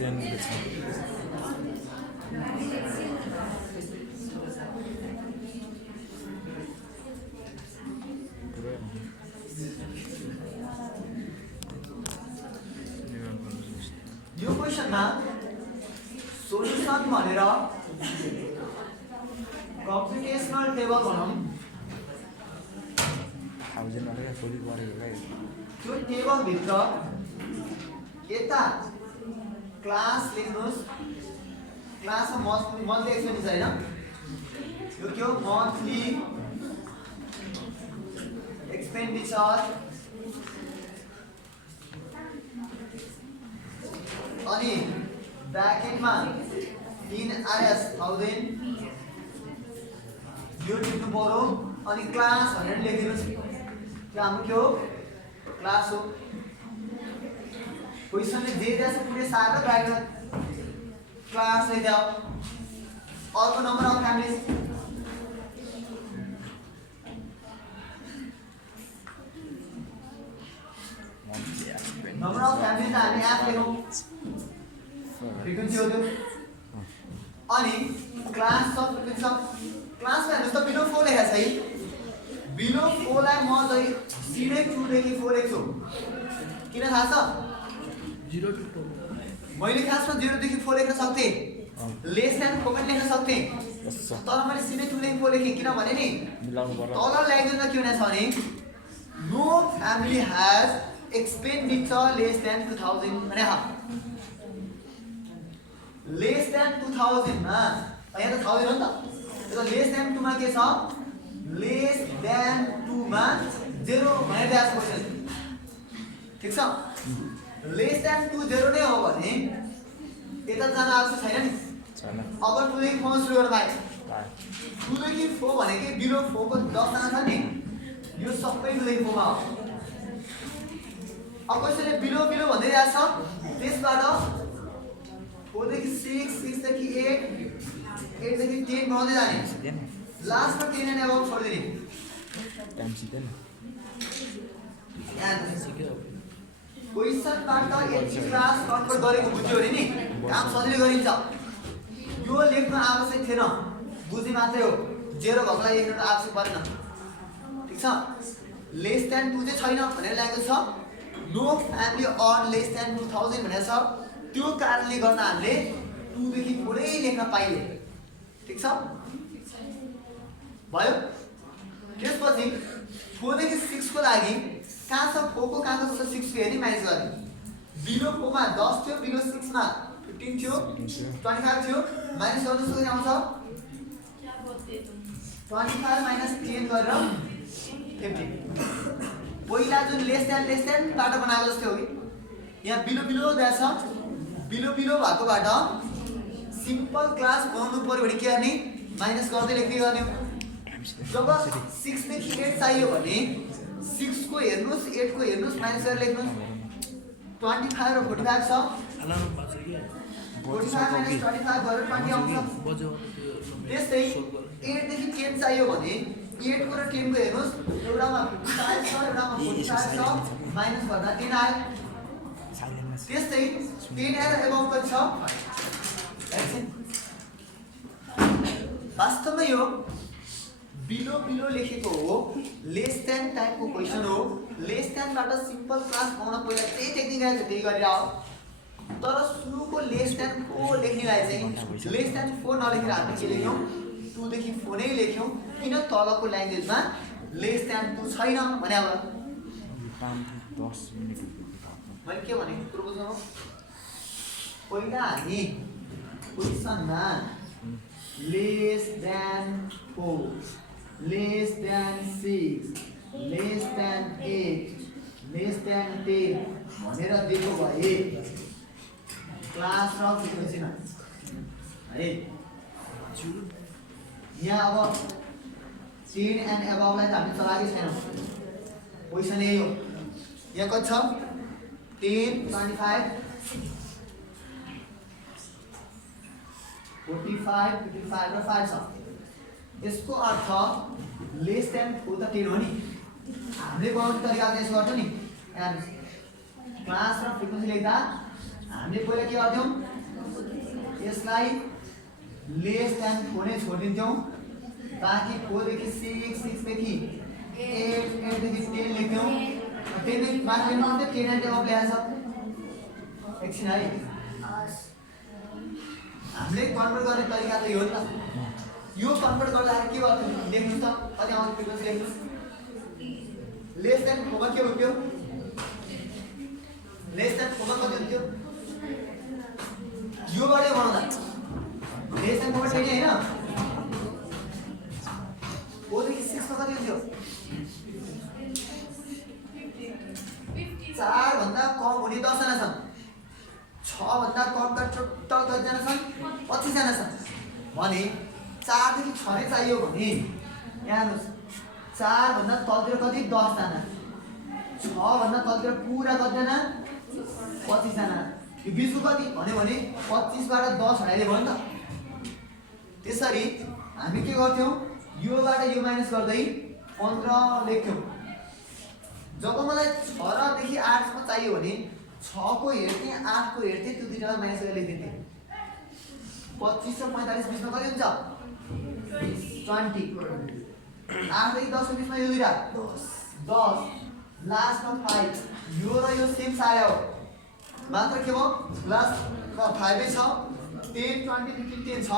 यो क्वेसनमा सोलुसन भनेर कम्प्युटेशनल टेबल भनौं 1000 वाले फुल गरेको त्यो टेबल भित्र यता क्लास लेख्नुस् क्लासमा मन्थली एक्सपेन्डिचर हैन यो के हो मन्थली एक्सपेन्डिचर अनि ब्रैकेटमा 3 RS 1000 यो लेख्नु पर्यो अनि क्लास भनेर लेखिदिनुस् त्यो हाम्रो के हो क्लास हो क्वेशनले जे दिएको छ पुरै सारो ब्रैकेट क्लास लेख्दा अर्को number of families number of families हामी एफ लेखौँ फ्रिक्वेन्सी हो त्यो अनि क्लास अफ फ्रिक्वेन्सी क्लास में हेर्नुस् त बिलो 4 लेखेको छ है बिलो 4 लाई म चाहिँ सिधै 2 देखि 4 लेख्छु किन थाहा छ 0 to 2 मैले खासमा 0 देखि 4 लेख्न सक्थे लेस देन 4 पनि लेख्न सक्थे तर मैले सिधै 2 देखि 4 लेखेँ किनभने नि तल ल्याइदिँदा के हुनेछ भने no family has expenditure less than 2000 भने हा लेस देन 2000 मा यहाँ त 1000 हो नि त त्यो लेस देन 2 मा के छ लेस देन 2 मा 0 भनेर दिएको छ क्वेशन ठीक छ लेस देन 2 0 नै हो भने यता जान आवश्यक छैन नि छैन अब 2 देखि 4 सुरु गर्न पाए 2 देखि 4 भनेकै बिलो 4 को 10 जना छ नि यो सबै 2 देखि 4 मा हो अब क्वेशनले बिलो बिलो भन्दै रहेछ त्यसबाट 4 देखि 6 6 देखि 8 8 देखि 10 बढ्दै जाने लास्टमा 10 एन्ड अबाउट छोड्दिने टाइम सिधै क्वेशनबाट यति क्लास कन्भर्ट गरेको बुझ्यो अरे नि काम सजिलै गरिन्छ यो लेख्न आवश्यक थिएन बुझ्ने मात्रै हो 0 भएकोलाई लेख्न आवश्यक परेन ठीक छ लेस देन 2 चाहिँ छैन भनेर ल्याएको छ no family earn less than 2000 भनेको छ त्यो कारणले गर्दा हामीले 2 देखि पुरै लेख्न पाइयो ठीक छ भयो त्यसपछि 4 देखि 6 को लागि कहाँ छ 4 को कहाँ छ 6 को हेर्ने माइनस गर्ने बिलो 4 मा 10 थियो बिलो 6 मा 15 थियो 25 थियो माइनस गर्नु सक्ने आउँछ 25 माइनस 10 गरेर 15 पहिला जुन लेस देन बाट बनाएको जस्तै हो कि यहाँ बिलो बिलो दिएको छ बिलो बिलो भएकोबाट सिम्पल क्लास बनाउनु पर्यो भने के गर्ने माइनस गर्दै लेख्दै गर्ने जब 6 देखि 8 चाहियो भने 6 को हेर्नुस् 8 को हेर्नुस् माइनस गरेर लेख्नुस् 25 र 45 छ अलार्म बाज्छ के 45 माइनस 25 गरेर 20 आउँछ बज्यो त्यो त्यस्तै 8 देखि 10 चाहियो भने 8 को र 10 को हेर्नुस् एउटामा 55 छ एउटामा 45 छ माइनस गर्दा 10 आयो त्यस्तै 10 आएर एबभ कति छ वास्तवमा यो बिलो बिलो लेखेको हो लेस देन टाइपको क्वेशन हो लेस देन बाट सिम्पल क्लास बनाउन पहिला त्यही टेक्निक आयो त्यही गरेर आओ तर सुरुको लेस देन को लेख्नेलाई चाहिँ लेस देन 4 नलेखेर हामीले के लेख्यौं 2 देखि 4 नै लेख्यौं किन तलको ल्याङ्ग्वेजमा लेस देन 2 छैन भने अब 10 मिनेट मैले के भने कुरो बुझ्नु पहिला हामी क्वेशनमा less than 4 less than 6 less than 8 less than 10 भनेर दिएको भए क्लास र फ्रिक्वेन्सीमा है यहाँ अब 10 एन्ड एबभलाई त हामी चलाएकै छैनौँ क्वेसन यही हो यहाँ कति छ 10 25 45 55 र 5 छ यसको अर्थ लेस देन 4 त 10 हो नि हामीले बनाउने तरिका चाहिँ यसो गर्छौँ नि क्लास र फ्रिक्वेन्सी लेख्दा हामीले पहिला के गर्थ्यौँ यसलाई लेस देन 4 नै छोडिदिन्थ्यौँ बाँकी 4 देखि 6 देखि 8 देखि 10 लेख्थ्यौँ 10 देखि बाँकी लेख्नु 10 एन्ड एबभ ल्याएको छ एकछिन है हामीले कन्भर्ट गर्ने तरिका त यो हो नि त यो कन्भर्ट गर्दाखेरि के गर्छ लेख्नुस् त कति आउँछ फ्रिक्वेन्सी लेख्नुस् लेस देन 4 मा के हुन्थ्यो लेस देन 4 मा कति हुन्थ्यो यो गरे बनाउँदा लेस देन 4 मा छैन हैन 4 देखि 6 मा कति हुन्थ्यो 4 भन्दा कम हुने 10 जना छन् 6 भन्दा कमका टोटल कति जना छन् 25 जना छन् भने 4 देखि 6 नै चाहियो भने यहाँ हेर्नुस् 4 भन्दा तलतिर कति 10 जना 6 भन्दा तलतिर पुरा कति जना 25 जना यो बिचको कति भन्यो भने 25 बाट 10 हटाइदियो भयो नि त त्यसरी हामी के गर्थ्यौं योबाट यो माइनस गर्दै 15 लेख्थ्यौं जब मलाई 6 देखि 8 सम्म चाहियो भने 6 को हेर्थे 8 को हेर्थे त्यो दुईटालाई माइनस गरेर लेखिदिन्थे 25 र 45 बिचमा कति हुन्छ 20 8 देखि 10 को बिचमा यो दुईटा 10 लास्टमा 5 यो र यो सेम साऱ्यो मात्र के भयो प्लस 5 नै छ 10 20 15 10 छ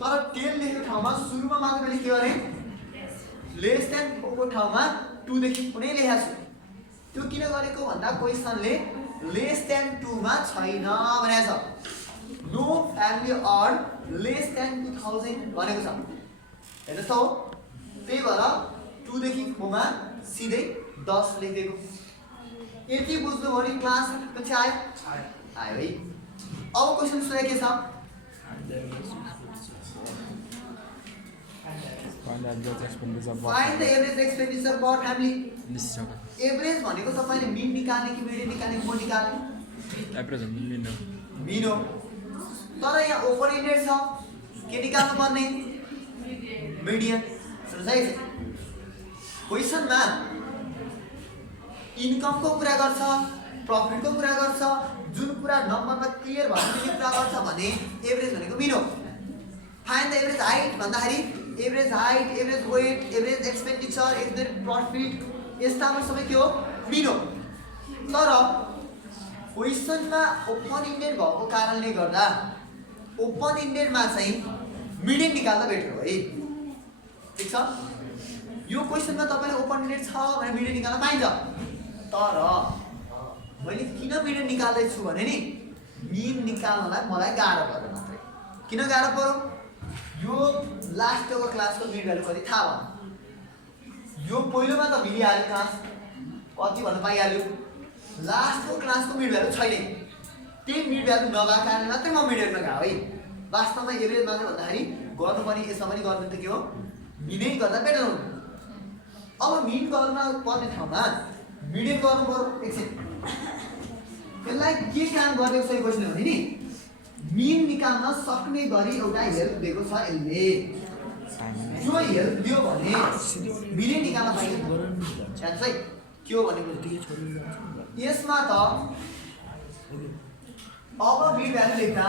तर 10 लेखेको ठाउँमा सुरुमा मात्र मैले के गरे लेस देन 4 को ठाउँमा 2 देखि कुनै लेखेको छु त्यो किन गरेको भन्दा क्वेशनले लेस देन 2 मा छैन भनेको छ no family earn less than 2000 भनेको छ हेर्नुस् त हो त्यही भएर 2 देखि 4 मा सिधै 10 लेखिदिएको यति बुझ्नु भने क्लास पछि आयो आयो है अब क्वेशन सुने के छ Find the average expenditure per find the average expenditure per family this is average भनेको तपाईले मिन निकाल्ने कि मिडियन निकाल्ने कि मोड निकाल्ने average million मिन हो तर यहाँ ओपन एन्डेड छ के निकाल्नु पर्ने मिडियन समझाइ छ क्वेशनमा इन्कमको कुरा गर्छ प्रफिटको कुरा गर्छ जुन कुरा नम्बरमा क्लियर भन्ने कुरा गर्छ भने एभरेज भनेको मिन हो फाइन्ड द एभरेज हाइट भन्दाखेरि average height average weight average expenditure average profit यस्तामा सबै के हो मिन हो तर क्वेसनमा ओपन इन्डेड भएको कारणले गर्दा ओपन इन्डेडमा चाहिँ मिडियन निकाल्दा बेटर हो है ठीक छ यो क्वेसनमा तपाईले ओपन इन्डेड छ भने मिडियन निकाल्न पाइन्छ तर मैले किन मिडियन निकाल्दै छु भने नि मिन निकाल्नलाई मलाई गाह्रो पर्यो मात्रै किन गाह्रो पर्यो यो लास्टको क्लासको मिड भ्यालु कति थाहा भयो यो पहिलोमा त मिलिहाल्यो क्लास कति भन्न पाइहाल्यो लास्टको क्लासको मिड भ्यालु छैन त्यही मिड भ्यालु नभएको कारणले मात्रै म मिडियनमा गएको है वास्तवमा एभरेज मात्रै भन्दाखेरि गर्नुपर्ने यसमा पनि गर्नु त के हो मिनै गर्दा बेटर हुन्छ अब मिन गर्न पर्ने ठाउँमा मिडियन गर्नु पर्यो एकछिन यसलाई के काम गरेको छ यो क्वेसन भने नि मिन निकाल्न सक्ने गरी एउटा हेल्प दिएको छ यसले यो हेल्प दियो भने मिडियन निकाल्न पाइन्छ याद छ के हो भनेको यसमा त अब मिड भ्यालु लेख्दा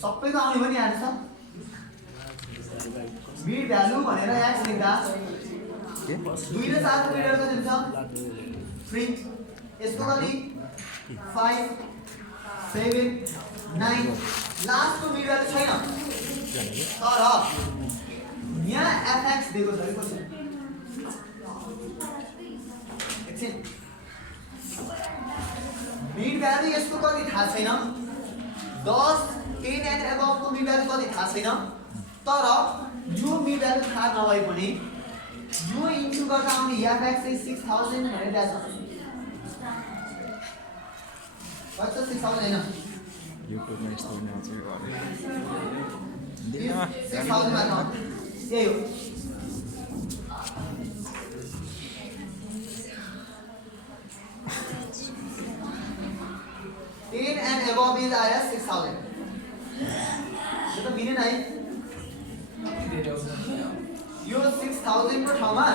सबैको आउने पनि हाल्छ मिड भ्यालु भनेर एक्स लेख्दा 2 र 4 को मिड भ्यालु कति हुन्छ 3 यसको कति 5 7 9 लास्टको मिड भ्यालु छैन तर यहाँ fx दिएको छ क्वेसन एकछिन मिड भ्यालु यसको कति थाहा छैन 10 10 एन्ड अबभ को मिड भ्यालु कति थाहा छैन तर यो मिड भ्यालु थाहा नभए पनि यो इन्टु गर्दा आउने fx चाहिँ 6000 भनेर दिएको छ कति 6000 हैन युट्युबमा यस्तो हुने आउँछ यो 6000 मात्र यही हो and above is आया 6000 यो त मिलेन है यो 6000 को ठाउँमा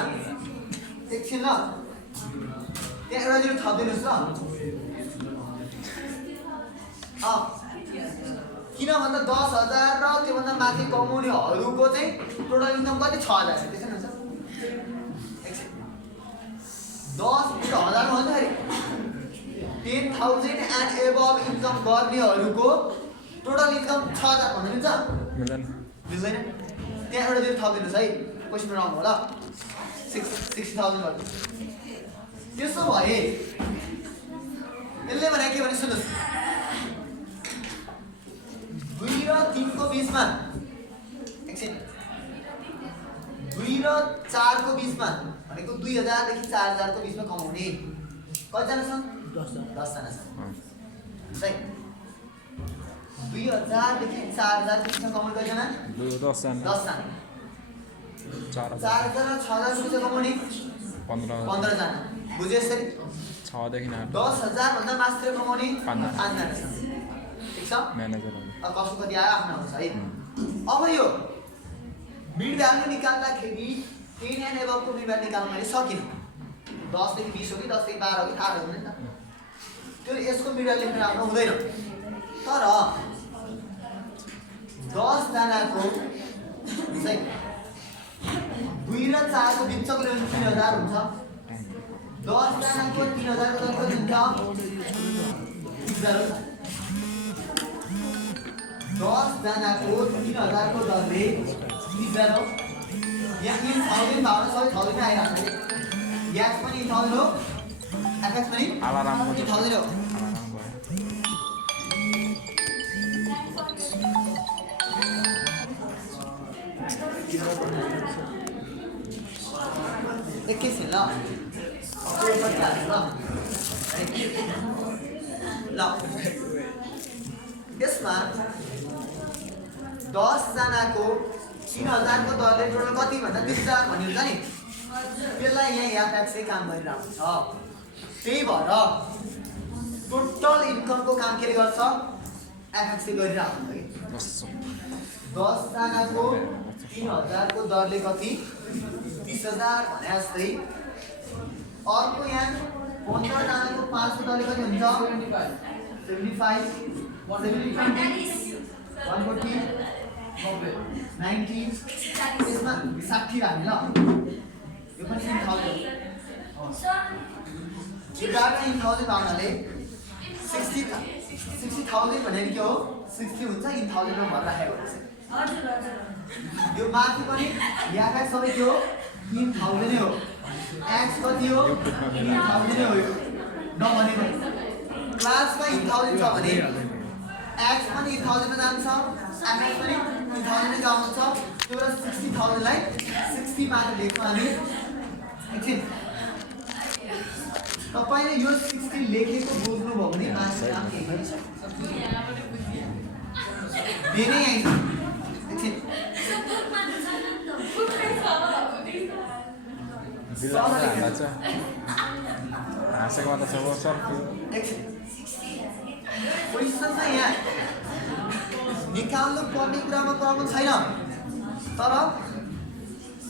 एकछिन ल त्यहाँ एउटा जिरो थपिदिनुस् ल किन भन्दा 10000 र त्यो भन्दा माथि कमाउनेहरुको चाहिँ टोटल इन्कम कति 6000 छ देख्नुहुन्छ एकछिन 10 1000 भन्दाखेरि 10,000 and above इन्कम गर्नेहरुको टोटल इन्कम 6000 भन्नु मिल्छ मिल्दैन मिल्दैन त्यहाँ एउटा जिरो थपिदिनुस् है क्वेशन रङ होला 60,000 गर्नु त्यसो भए यसले भने के भने सुन्नुस् 2 र 3 को बीचमा एकछिन 2 र 4 को बीचमा भनेको 2000 देखि 4000 को बीचमा कमाउने कतिजना छन् 10 जना छन् है 2000 देखि 4000 को बीचमा कमाउने कतिजना 10 जना 10 जना 4000 र 6000 को बीचमा कमाउने 15 जना बुझ्यो यसरी 6 देखि 10000 भन्दा मास्टर कमाउने 5 जना ठीक छ म्यानेजर कसो कति आयो आफ्नो हुन्छ है अब यो मिड भ्यालु निकाल्दाखेरि 10 एन्ड एबभ को मिड भ्यालु निकाल्न मैले सकिन 10 देखि 20 हो कि 10 देखि 12 हो कि थाहा छैन नि त त्यो यसको मिड भ्यालु लेख्न राम्रो हुँदैन तर 10 जनाको चाहिँ 2 र 4 को बिचको लेभल 3000 हुन्छ 10 जनाको 3000 को कति हुन्छ 3000 10 जनाको 3000 को दरले 3000 हो यहाँ 1000 भावना सबै 1000 मै आइराछ है याक्स पनि 1000 हो एफएक्स पनि अलार्म 1000 हो एकैछिन ल त्यसमा 10 जनाको 3000 को दरले टोटल कति भन्दा 20000 भनिन्छ नि त्यसलाई यहाँ एफएक्स काम गरिरहेको छ त्यही भएर टोटल इन्कमको काम के गर्छ एफएक्स गरिरहेको हुन्छ कि 10 जनाको 3000 को दरले कति 20000 भने जस्तै अर्को यहाँ 15 जनाको 5 को दरले कति हुन्छ 75 140 90 यसमा 60 राख्ने ल यो पनि in thousand data in thousand आउनाले 60,000 भनेर के हो 60 हुन्छ इन थाउजन्डमा भर राखेको हुन्छ यो माथि पनि यहाँ सबै के हो इन थाउजन्ड हो एक्स कति हो इन थाउजन्ड हो यो नभने पनि क्लासमा इन थाउजन्ड छ भने एक्स पनि इन थाउजन्डमा जान्छ एमएक्स पनि इन थाउजन्डमै जान्छ त्यो र 60,000 लाई 60 मात्र लेख्छौँ हामी एकछिन तपाईले यो 60 लेखेको बुझ्नुभयो भने माथि नाम के भन्छ मेरै आइछ एकछिन हाँसेको त सब सर क्वेसनमा यहाँ निकाल्नु पर्ने कुरामा प्रब्लम छैन तर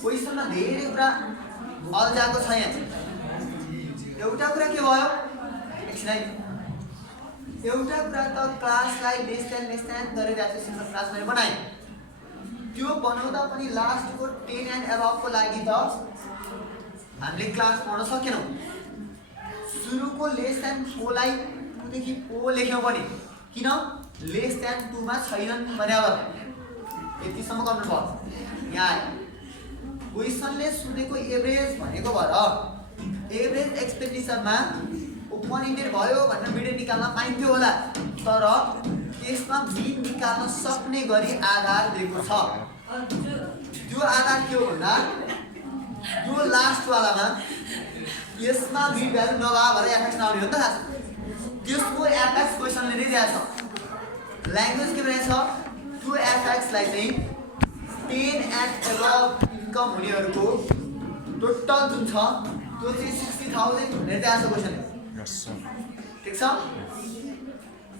क्वेसनमा धेरै कुरा अल्झाएको छ यहाँ एउटा कुरा के भयो एकछिन है एउटा कुरा त क्लासलाई लेस देन गरिरहेको छु सिम्पल क्लास मैले बनाएँ त्यो बनाउँदा पनि लास्टको 10 एन्ड एबभको लागि त हामीले क्लास पढ्न सकेनौँ सुरुको लेस देन 4 लाई 2 देखि ओ लेख्यौँ पनि किन लेस देन 2 मा छैनन् बराबर यतिसम्म गर्नु पर्छ यहाँ क्वेसनले सोधेको एभरेज भनेको भएर एभरेज एक्सपेन्डिचरमा ओपन इन्डेड भयो भनेर मिडियन निकाल्न पाइन्थ्यो होला तर त्यसमा मिन निकाल्न सक्ने गरी आधार दिएको छ त्यो आधार के हो भन्दा यो लास्ट वालामा यसमा मिड भ्यालु नभए भएर एफएक्स नआउने हो नि त खास त्यसको एफएक्स क्वेसनले नै दिएको छ ल्याङ्ग्वेज के भनेको छ त्यो एफएक्स लाई चाहिँ 10 एन्ड एबभ इन्कम हुनेहरुको टोटल जुन छ त्यो चाहिँ 60,000 भनेर दिएको छ क्वेसनले ठीक छ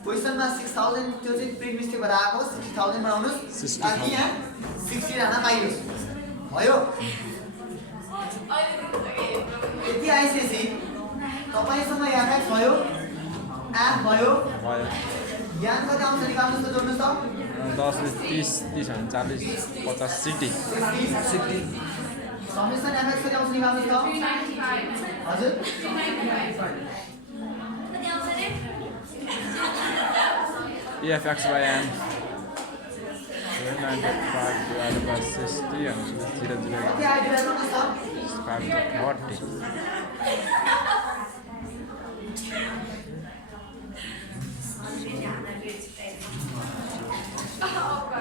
क्वेसनमा 6,000 त्यो चाहिँ प्रिन्ट मिस्टेक भएर आएको 60,000 बनाउनुस् ताकि यहाँ 60 राख्न पाइयोस् भयो यति आइसकेपछि तपाईसँग एफएक्स भयो एफ भयो यहाँ कति आउँछ निकाल्नुस् त जोड्नुस् त 10 30 40 50 सिटी समेसन एफएक्स कति आउँछ निकाल्नुस् त हजुर EFX by N 9.5 divided by 60 and 0.0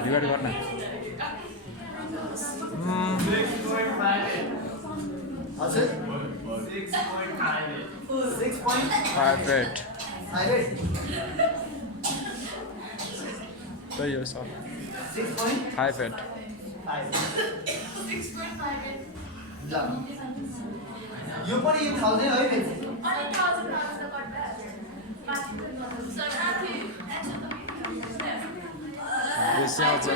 divide करना 6.58 तो ये सब 6.58 यो पनि 1000 है फेरि बेसी आउँछ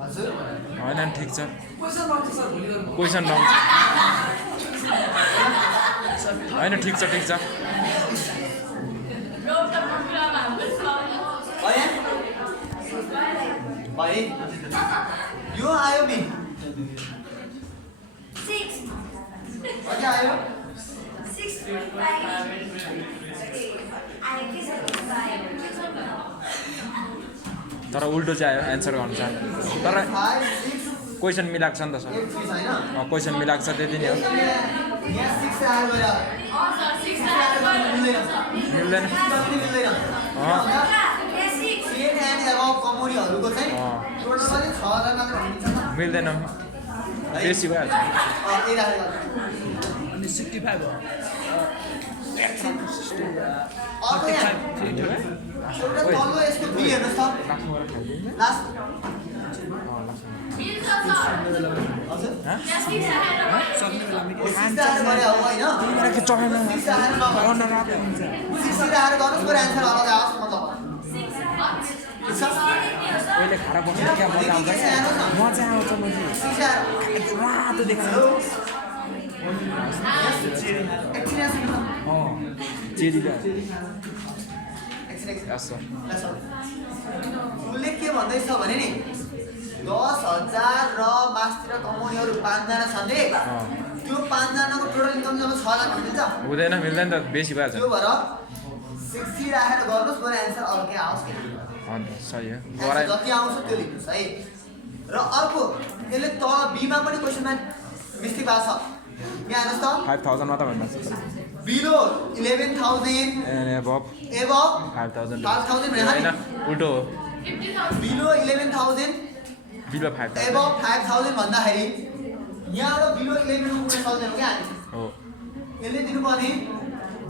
हजुर हैन ठीक छ क्वेशन रङ हैन ठीक छ भाइ यो आयो नि 6 कति आयो 6.5 तर उल्टो चाहिँ आयो एन्सर गर्नु छ तर 5 6 क्वेशन मिलाएको छ नि त सर 8 6 हैन क्वेशन मिलाएको छ त्यति नै हो यहाँ 6 आएर गयो 6 आएर मिल्दैन मिल्दैन मिल्दैन 10 एन्ड एबभ कमोडीहरुको चाहिँ टोटल पनि 6000 मात्र हुन्छ त मिल्दैन बेसी भइहाल्छ त्यही राखेको अनि 65 हो अब यहाँ एउटा तल्लो यसको 2 हेर्नुस् त लास्ट हजुर सक्ने बेलामा के सिस्टार गरे हो हैन मेरो के चढ्दैन सिस्टार नगर्नु सिस्टार गर्नुस् मेरो आन्सर अलग आओस् मतलब पहिले खाना बस्नु क्या मजा आउँछ मजा आउँछ मैले सिस्टार रातो देखाउँछ एक्सपिरियन्स चेरी एक्सपिरियन्स यस सर उसले के भन्दैछ भने नि 10,000 र मासतिर कमाउनेहरू 5 जना छन् रे त्यो 5 जनाको टोटल इन्कम जब 6 लाख हुन्छ हुँदैन मिल्दैन त बेसी भएछ त्यो भएर 60 राखेर गर्नुस् बरु एन्सर अर्कै आओस् के अन्त सही हो एन्सर गराइ जति आउँछ त्यो लेख्नुस् है र अर्को यसले तल बीमा पनि क्वेशनमा मिस्टेक भएको छ यहाँ हेर्नुस् त 5000 मात्र भन्नु छ बिलो 11,000 एन्ड अबभ एबभ 5000 5,000 भने हैन उल्टो हो 50,000. बिलो 11,000 बिलो 5000 एबभ 5,000 भन्दाखेरि यहाँबाट बिलो 11 पुग्न सक्दैन क्या हामी हो यसले दिनुपर्ने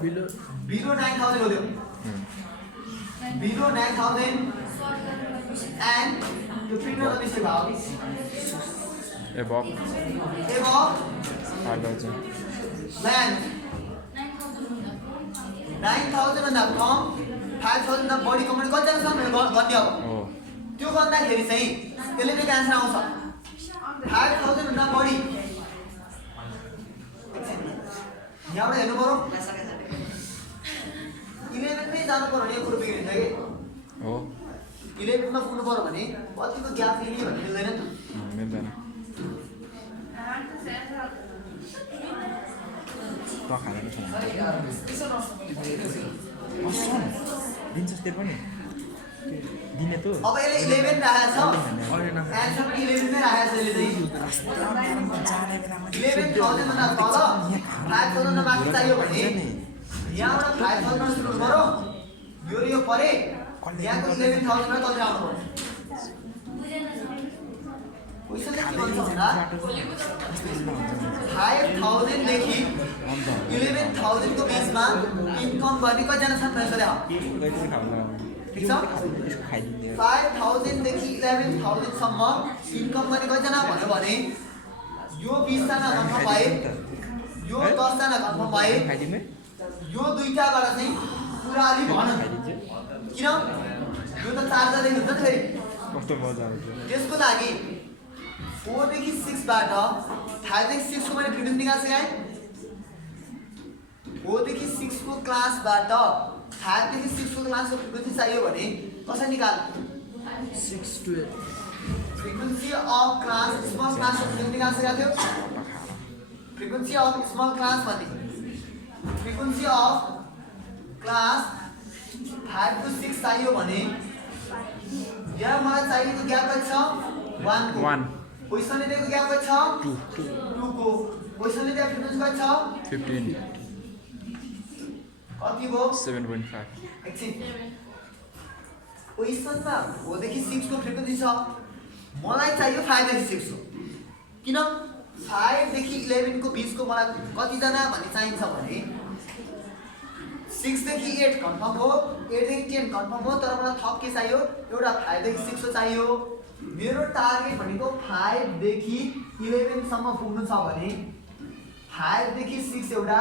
बिलो बिलो 9,000 हो त्यो बिलो 9,000 एन्ड त्यो प्रिन्टर त मिस्टेक भयो अबभ एबभ 5000 ल्यान्ड 9,000 भन्दा कम 5,000 भन्दा बढी कमाउने कतिजना छ भने गर्ने अब हो त्यो गर्दाखेरि चाहिँ त्यसले चाहिँ आन्सर आउँछ 5,000 भन्दा बढी यहाँबाट हेर्नु पर्यो 11 नै जानु पर्यो भने यो कुरो बिग्रिन्छ कि हो 11 मा पुग्नु पर्यो भने कतिको ग्याप लिने भन्ने मिल्दैन नि मिल्दैन त खाना दिन्छ त्यो पनि दिने त अब यसले 11 राखेको छ एन्सर पनि 11 नै राखेको छ यसले चाहिँ 11,000 भन्दा तल 5,000 भन्दा माथि चाहियो भने यहाँबाट 5,000 मा सुरु गरौँ यो परे यहाँको 11,000 मा तल आउनु पर्छ क्वेशनले के भन्छ भन्दा 5,000 देखि 11,000 को बीचमा इन्कम गर्ने कतिजना छन् भनेर सोधे ठिक छ 5,000 देखि 11,000 सम्म इन्कम गर्ने कतिजना भन्यो भने यो 20 जना कन्फर्म भए यो 10 जना कन्फर्म भए यो दुईटाबाट चाहिँ पुरा अलि भन किन यो त 4 जना हुन्छ नि फेरि कस्तो मजा आउँछ त्यसको लागि 4 देखि 6 बाट 5 देखि 6 को मैले फ्रिक्वेन्सी निकाल्छ गाई 4 देखि 6 को क्लासबाट 5 देखि 6 को क्लासको फ्रिक्वेन्सी चाहियो भने कसरी निकाल 6 to 8 frequency of class small क्लासको फ्रिक्वेन्सी निकाल्छ गाई थियो फ्रिक्वेन्सी अफ स्मल क्लास भन्ने फ्रिक्वेन्सी अफ क्लास 5 to 6 चाहियो भने यहाँ मलाई चाहिएको ग्याप कति छ 1 को 1 क्वेशनले दिएको ग्याप कति छ 2 को क्वेशनले दिएको फ्रिक्वेन्सी कति छ 15 कति भयो 7.5 एकछिन क्वेशनमा 4 देखि 6 को फ्रिक्वेन्सी छ मलाई चाहियो 5 देखि 6 को किन 5 देखि 11 को बीचको मलाई कतिजना भन्ने चाहिन्छ भने 6 देखि 8 कन्फर्म हो 8 देखि 10 कन्फर्म हो तर मलाई थप के चाहियो एउटा 5 देखि 6 को चाहियो मेरो टार्गेट भनेको 5 देखि 11 सम्म पुग्नु छ भने 5 देखि 6 एउटा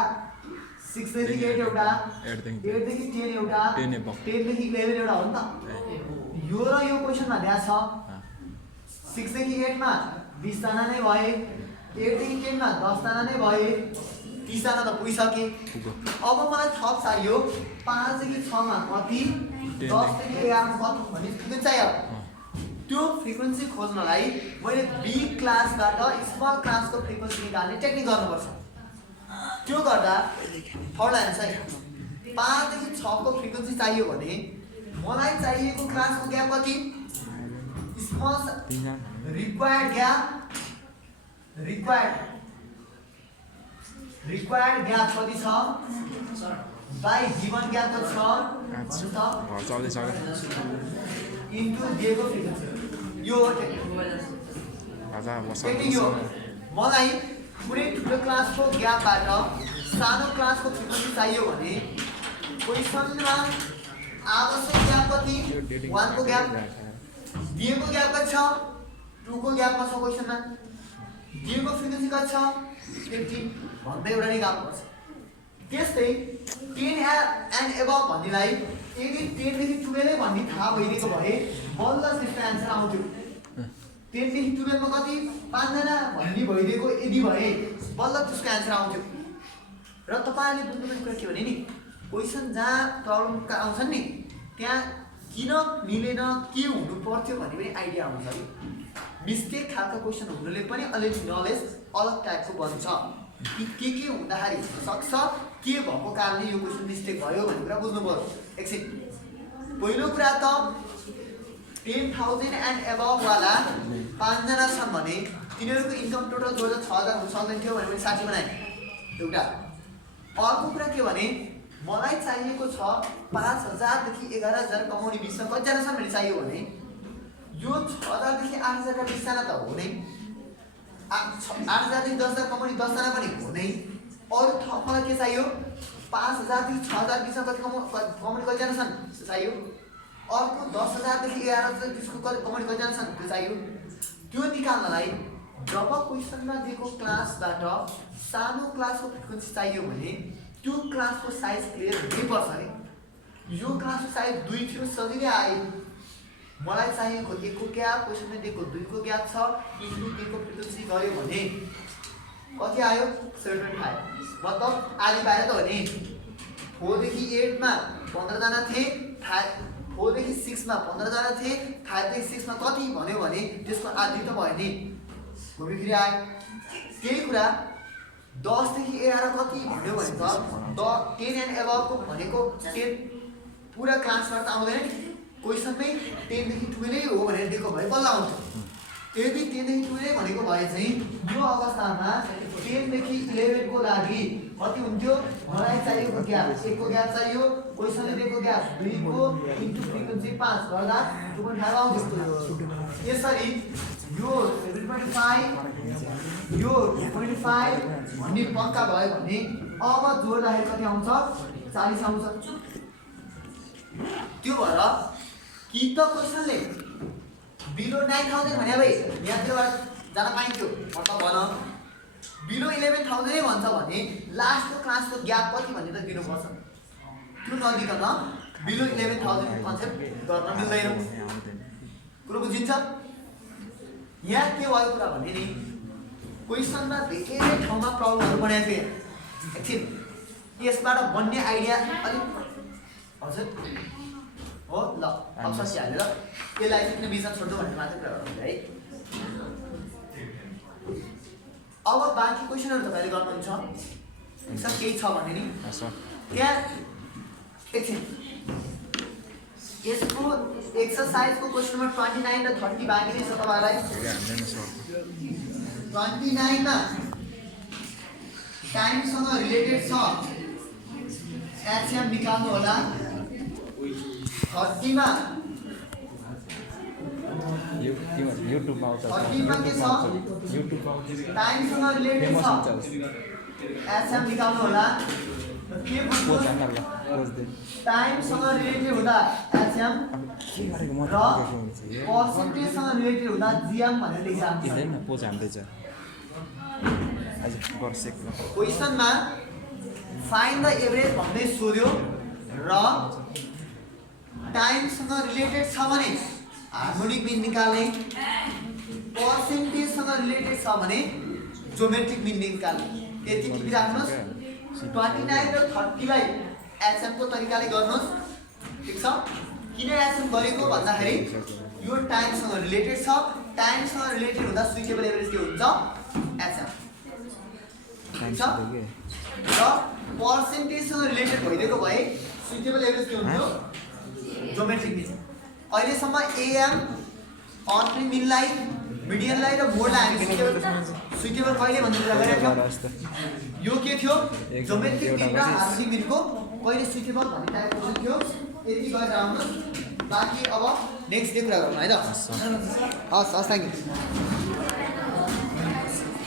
6 देखि 8 एउटा 8 देखि 10 एउटा 10 देखि 11 एउटा हो नि त यो र यो क्वेशनमा दिएको छ 6 देखि 8 मा 20 जना नै भए 8 देखि 10 मा 10 जना नै भए 30 जना त पुगिसके अब मलाई थप चाहियो 5 देखि 6 मा कति 10 देखि 11 मा कति भन्ने फ्रिक्वेन्सी चाहियो त्यो फ्रिक्वेन्सी खोज्नलाई मैले बी क्लासबाट स्मल क्लासको फ्रिक्वेन्सी निकाल्ने टेक्निक गर्नुपर्छ त्यो गर्दा थर्ड आन्सर 5 देखि 6 को फ्रिक्वेन्सी चाहियो भने मलाई चाहिएको क्लासको ग्याप कति small required gap required gap कति छ बाइ गिवन ग्याप कति छ चल्दै छ इन्टु दिएको फ्रिक्वेन्सी यो हो टेक्निक यो मलाई कुनै ठुलो क्लासको ग्यापबाट सानो क्लासको फ्रिक्वेन्सी चाहियो भने क्वेसनमा आवश्यक ग्याप कति 1 को ग्याप दिएको ग्याप कति छ 2 को ग्यापमा छ क्वेसनमा दिएको फ्रिक्वेन्सी कति छ 15 भन्दै एउटा निकाल्नुपर्छ त्यस्तै 10 एन्ड एबभ भन्नेलाई यदि 10 देखि 12 भन्ने थाहा भइदिएको भए बल्ल त्यसको आन्सर आउँथ्यो 10 देखि 12 मा कति 5 जना भन्ने भइदिएको यदि भए बल्ल त्यसको आन्सर आउँथ्यो र तपाईहरुले बुझ्नुपर्ने कुरा के भने नि क्वेशन जहाँ प्रब्लम आउँछन् नि त्यहाँ किन मिलेन के हुनु पर्थ्यो भन्ने पनि आइडिया आउँछ मिस्टेक खालको क्वेसन हुनुले पनि अलिकति नलेज अलग टाइपको बन्छ के हुँदाखेरि हुनसक्छ के भएको कारणले यो क्वेसन मिस्टेक भयो भन्ने कुरा बुझ्नु पर्यो एकछिन पहिलो कुरा त 10,000 एन्ड एबभ वाला 5 जना छन् भने तिनीहरूको इन्कम टोटल जोड्दा 6,000 हुन सक्दैन थियो भने पनि 60 बनाए एउटा अर्को कुरा के भने मलाई चाहिएको छ 5,000 देखि 11,000 कमाउने बिचमा कतिजना छन् भने चाहियो भने यो 6,000 देखि 8,000 का 20 जना त हो नै 8,000 देखि 10,000 कमाउने 10 जना पनि हो नै अरु थप मलाई के चाहियो 5,000 देखि 6,000 बिचमा कति कमाउने कतिजना छन् चाहियो अर्को 10,000 देखि 11,000 बिचको कमाउने कतिजना छन् त्यो चाहियो त्यो निकाल्नलाई जब क्वेसनमा दिएको क्लासबाट सानो क्लासको फ्रिक्वेन्सी चाहियो भने त्यो क्लासको साइज क्लियर हुनुपर्छ नि यो क्लासको साइज 2 थियो सजिलै आयो मलाई चाहिएको 1 को ग्याप क्वेसनमा दिएको 2 को ग्याप छ इन्टु दिएको फ्रिक्वेन्सी गर्यो भने कति आयो 7.5 मतलब आधी पाएर त हो नि 4 देखि 8 मा 15 जना थिए 4 देखि 6 मा 15 जना थिए 5 देखि 6 मा कति भन्यो भने त्यसको आधी त भयो नि घुमिफिरि आयो त्यही कुरा 10 देखि 11 कति भन्यो भने त 10 एन्ड एबभ को भनेको 10 पुरा क्लासबाट आउँदैन नि क्वेसनमै 10 देखि 12 हो भनेर दिएको भए बल्ल आउँछ यदि 10 देखि 12 भनेको भए चाहिँ यो अवस्थामा 10 देखि 11 को लागि कति हुन्थ्यो मलाई चाहिएको ग्याप 1 को ग्याप चाहियो क्वेसनले दिएको ग्याप 2 को इन्टु फ्रिक्वेन्सी 5 गर्दा 2.5 आउँछ यसरी यो 7.5 यो 2.5 भन्ने पक्का भयो भने अब जोड्दाखेरि कति आउँछ 40 आउँछ त्यो भएर कि त क्वेसनले बिलो 9,000 भने भाइ यहाँबाट जान पाइन्थ्यो मतलब भन बिलो 11,000 नै भन्छ भने लास्टको क्लासको ग्याप कति भन्ने त दिनुपर्छ त्यो नदिकन बिलो 11,000 कन्सेप्ट गर्न मिल्दैन कुरो बुझिन्छ यहाँ के भयो कुरा भने नि क्वेसनमा धेरै ठाउँमा प्रब्लमहरु बनाएको थियो एकछिन यसबाट बन्ने आइडिया अलि हजुर हो ल अब ससी हालेर यसलाई चाहिँ किन बिचमा छोड्दो भन्ने मात्र कुरा गर्नु है अब बाँकी क्वेसनहरु तपाईले गर्नुहुन्छ सर केही छ भने नि त्यहाँ एकछिन यसको एक्सरसाइजको क्वेसन नम्बर 29 र 30 बाँकी नै छ तपाईलाई 29 मा टाइमसँग रिलेटेड छ एचएम निकाल्नु होला 30 मा युट्युबमा आउँछ 30 मा के छ युट्युबमा टाइमसँग रिलेटेड छ एचएम निकाल्नु होला के भन्नु टाइमसँग रिलेटेड हुँदा एचएम र पर्सेन्टेजसँग रिलेटेड हुँदा जीएम भनेर लेखिन्छ इदैन पोज हान्दैछ आज गर्सेक क्वेसनमा फाइन्ड द एभरेज भन्दै सोध्यो र टाइमसँग रिलेटेड छ भने हार्मोनिक मिन निकाल्ने पर्सेन्टेजसँग रिलेटेड छ भने ज्योमेट्रिक मिन निकाल्ने यति टिपी राख्नुस् 29 र 30 लाई एचएम को तरिकाले गर्नुस् ठीक छ किन एचएम गरेको भन्दाखेरि यो टाइमसँग रिलेटेड छ टाइमसँग रिलेटेड हुँदा स्विचेबल एभरेज के हुन्छ एचएम ठीक छ र पर्सेन्टेजसँग रिलेटेड भइदिएको भए स्विचेबल एभरेज के हुन्थ्यो ज्योमेट्रिक मिन अहिलेसम्म एएम अर्थ मिनलाई मिडियनलाई र मोडलाई हामी स्विचेबल कहिले भन्ने कुरा गरेका थियौं यो के थियो ज्योमेट्रिक मिन र हार्मोनिक मिनको कहिले स्विचेबल भन्ने टाइपको क्वेशन थियो यति गरेर आउनु बाँकी अब नेक्स्ट डे कुरा गरौँ है त हस् थ्यांक यू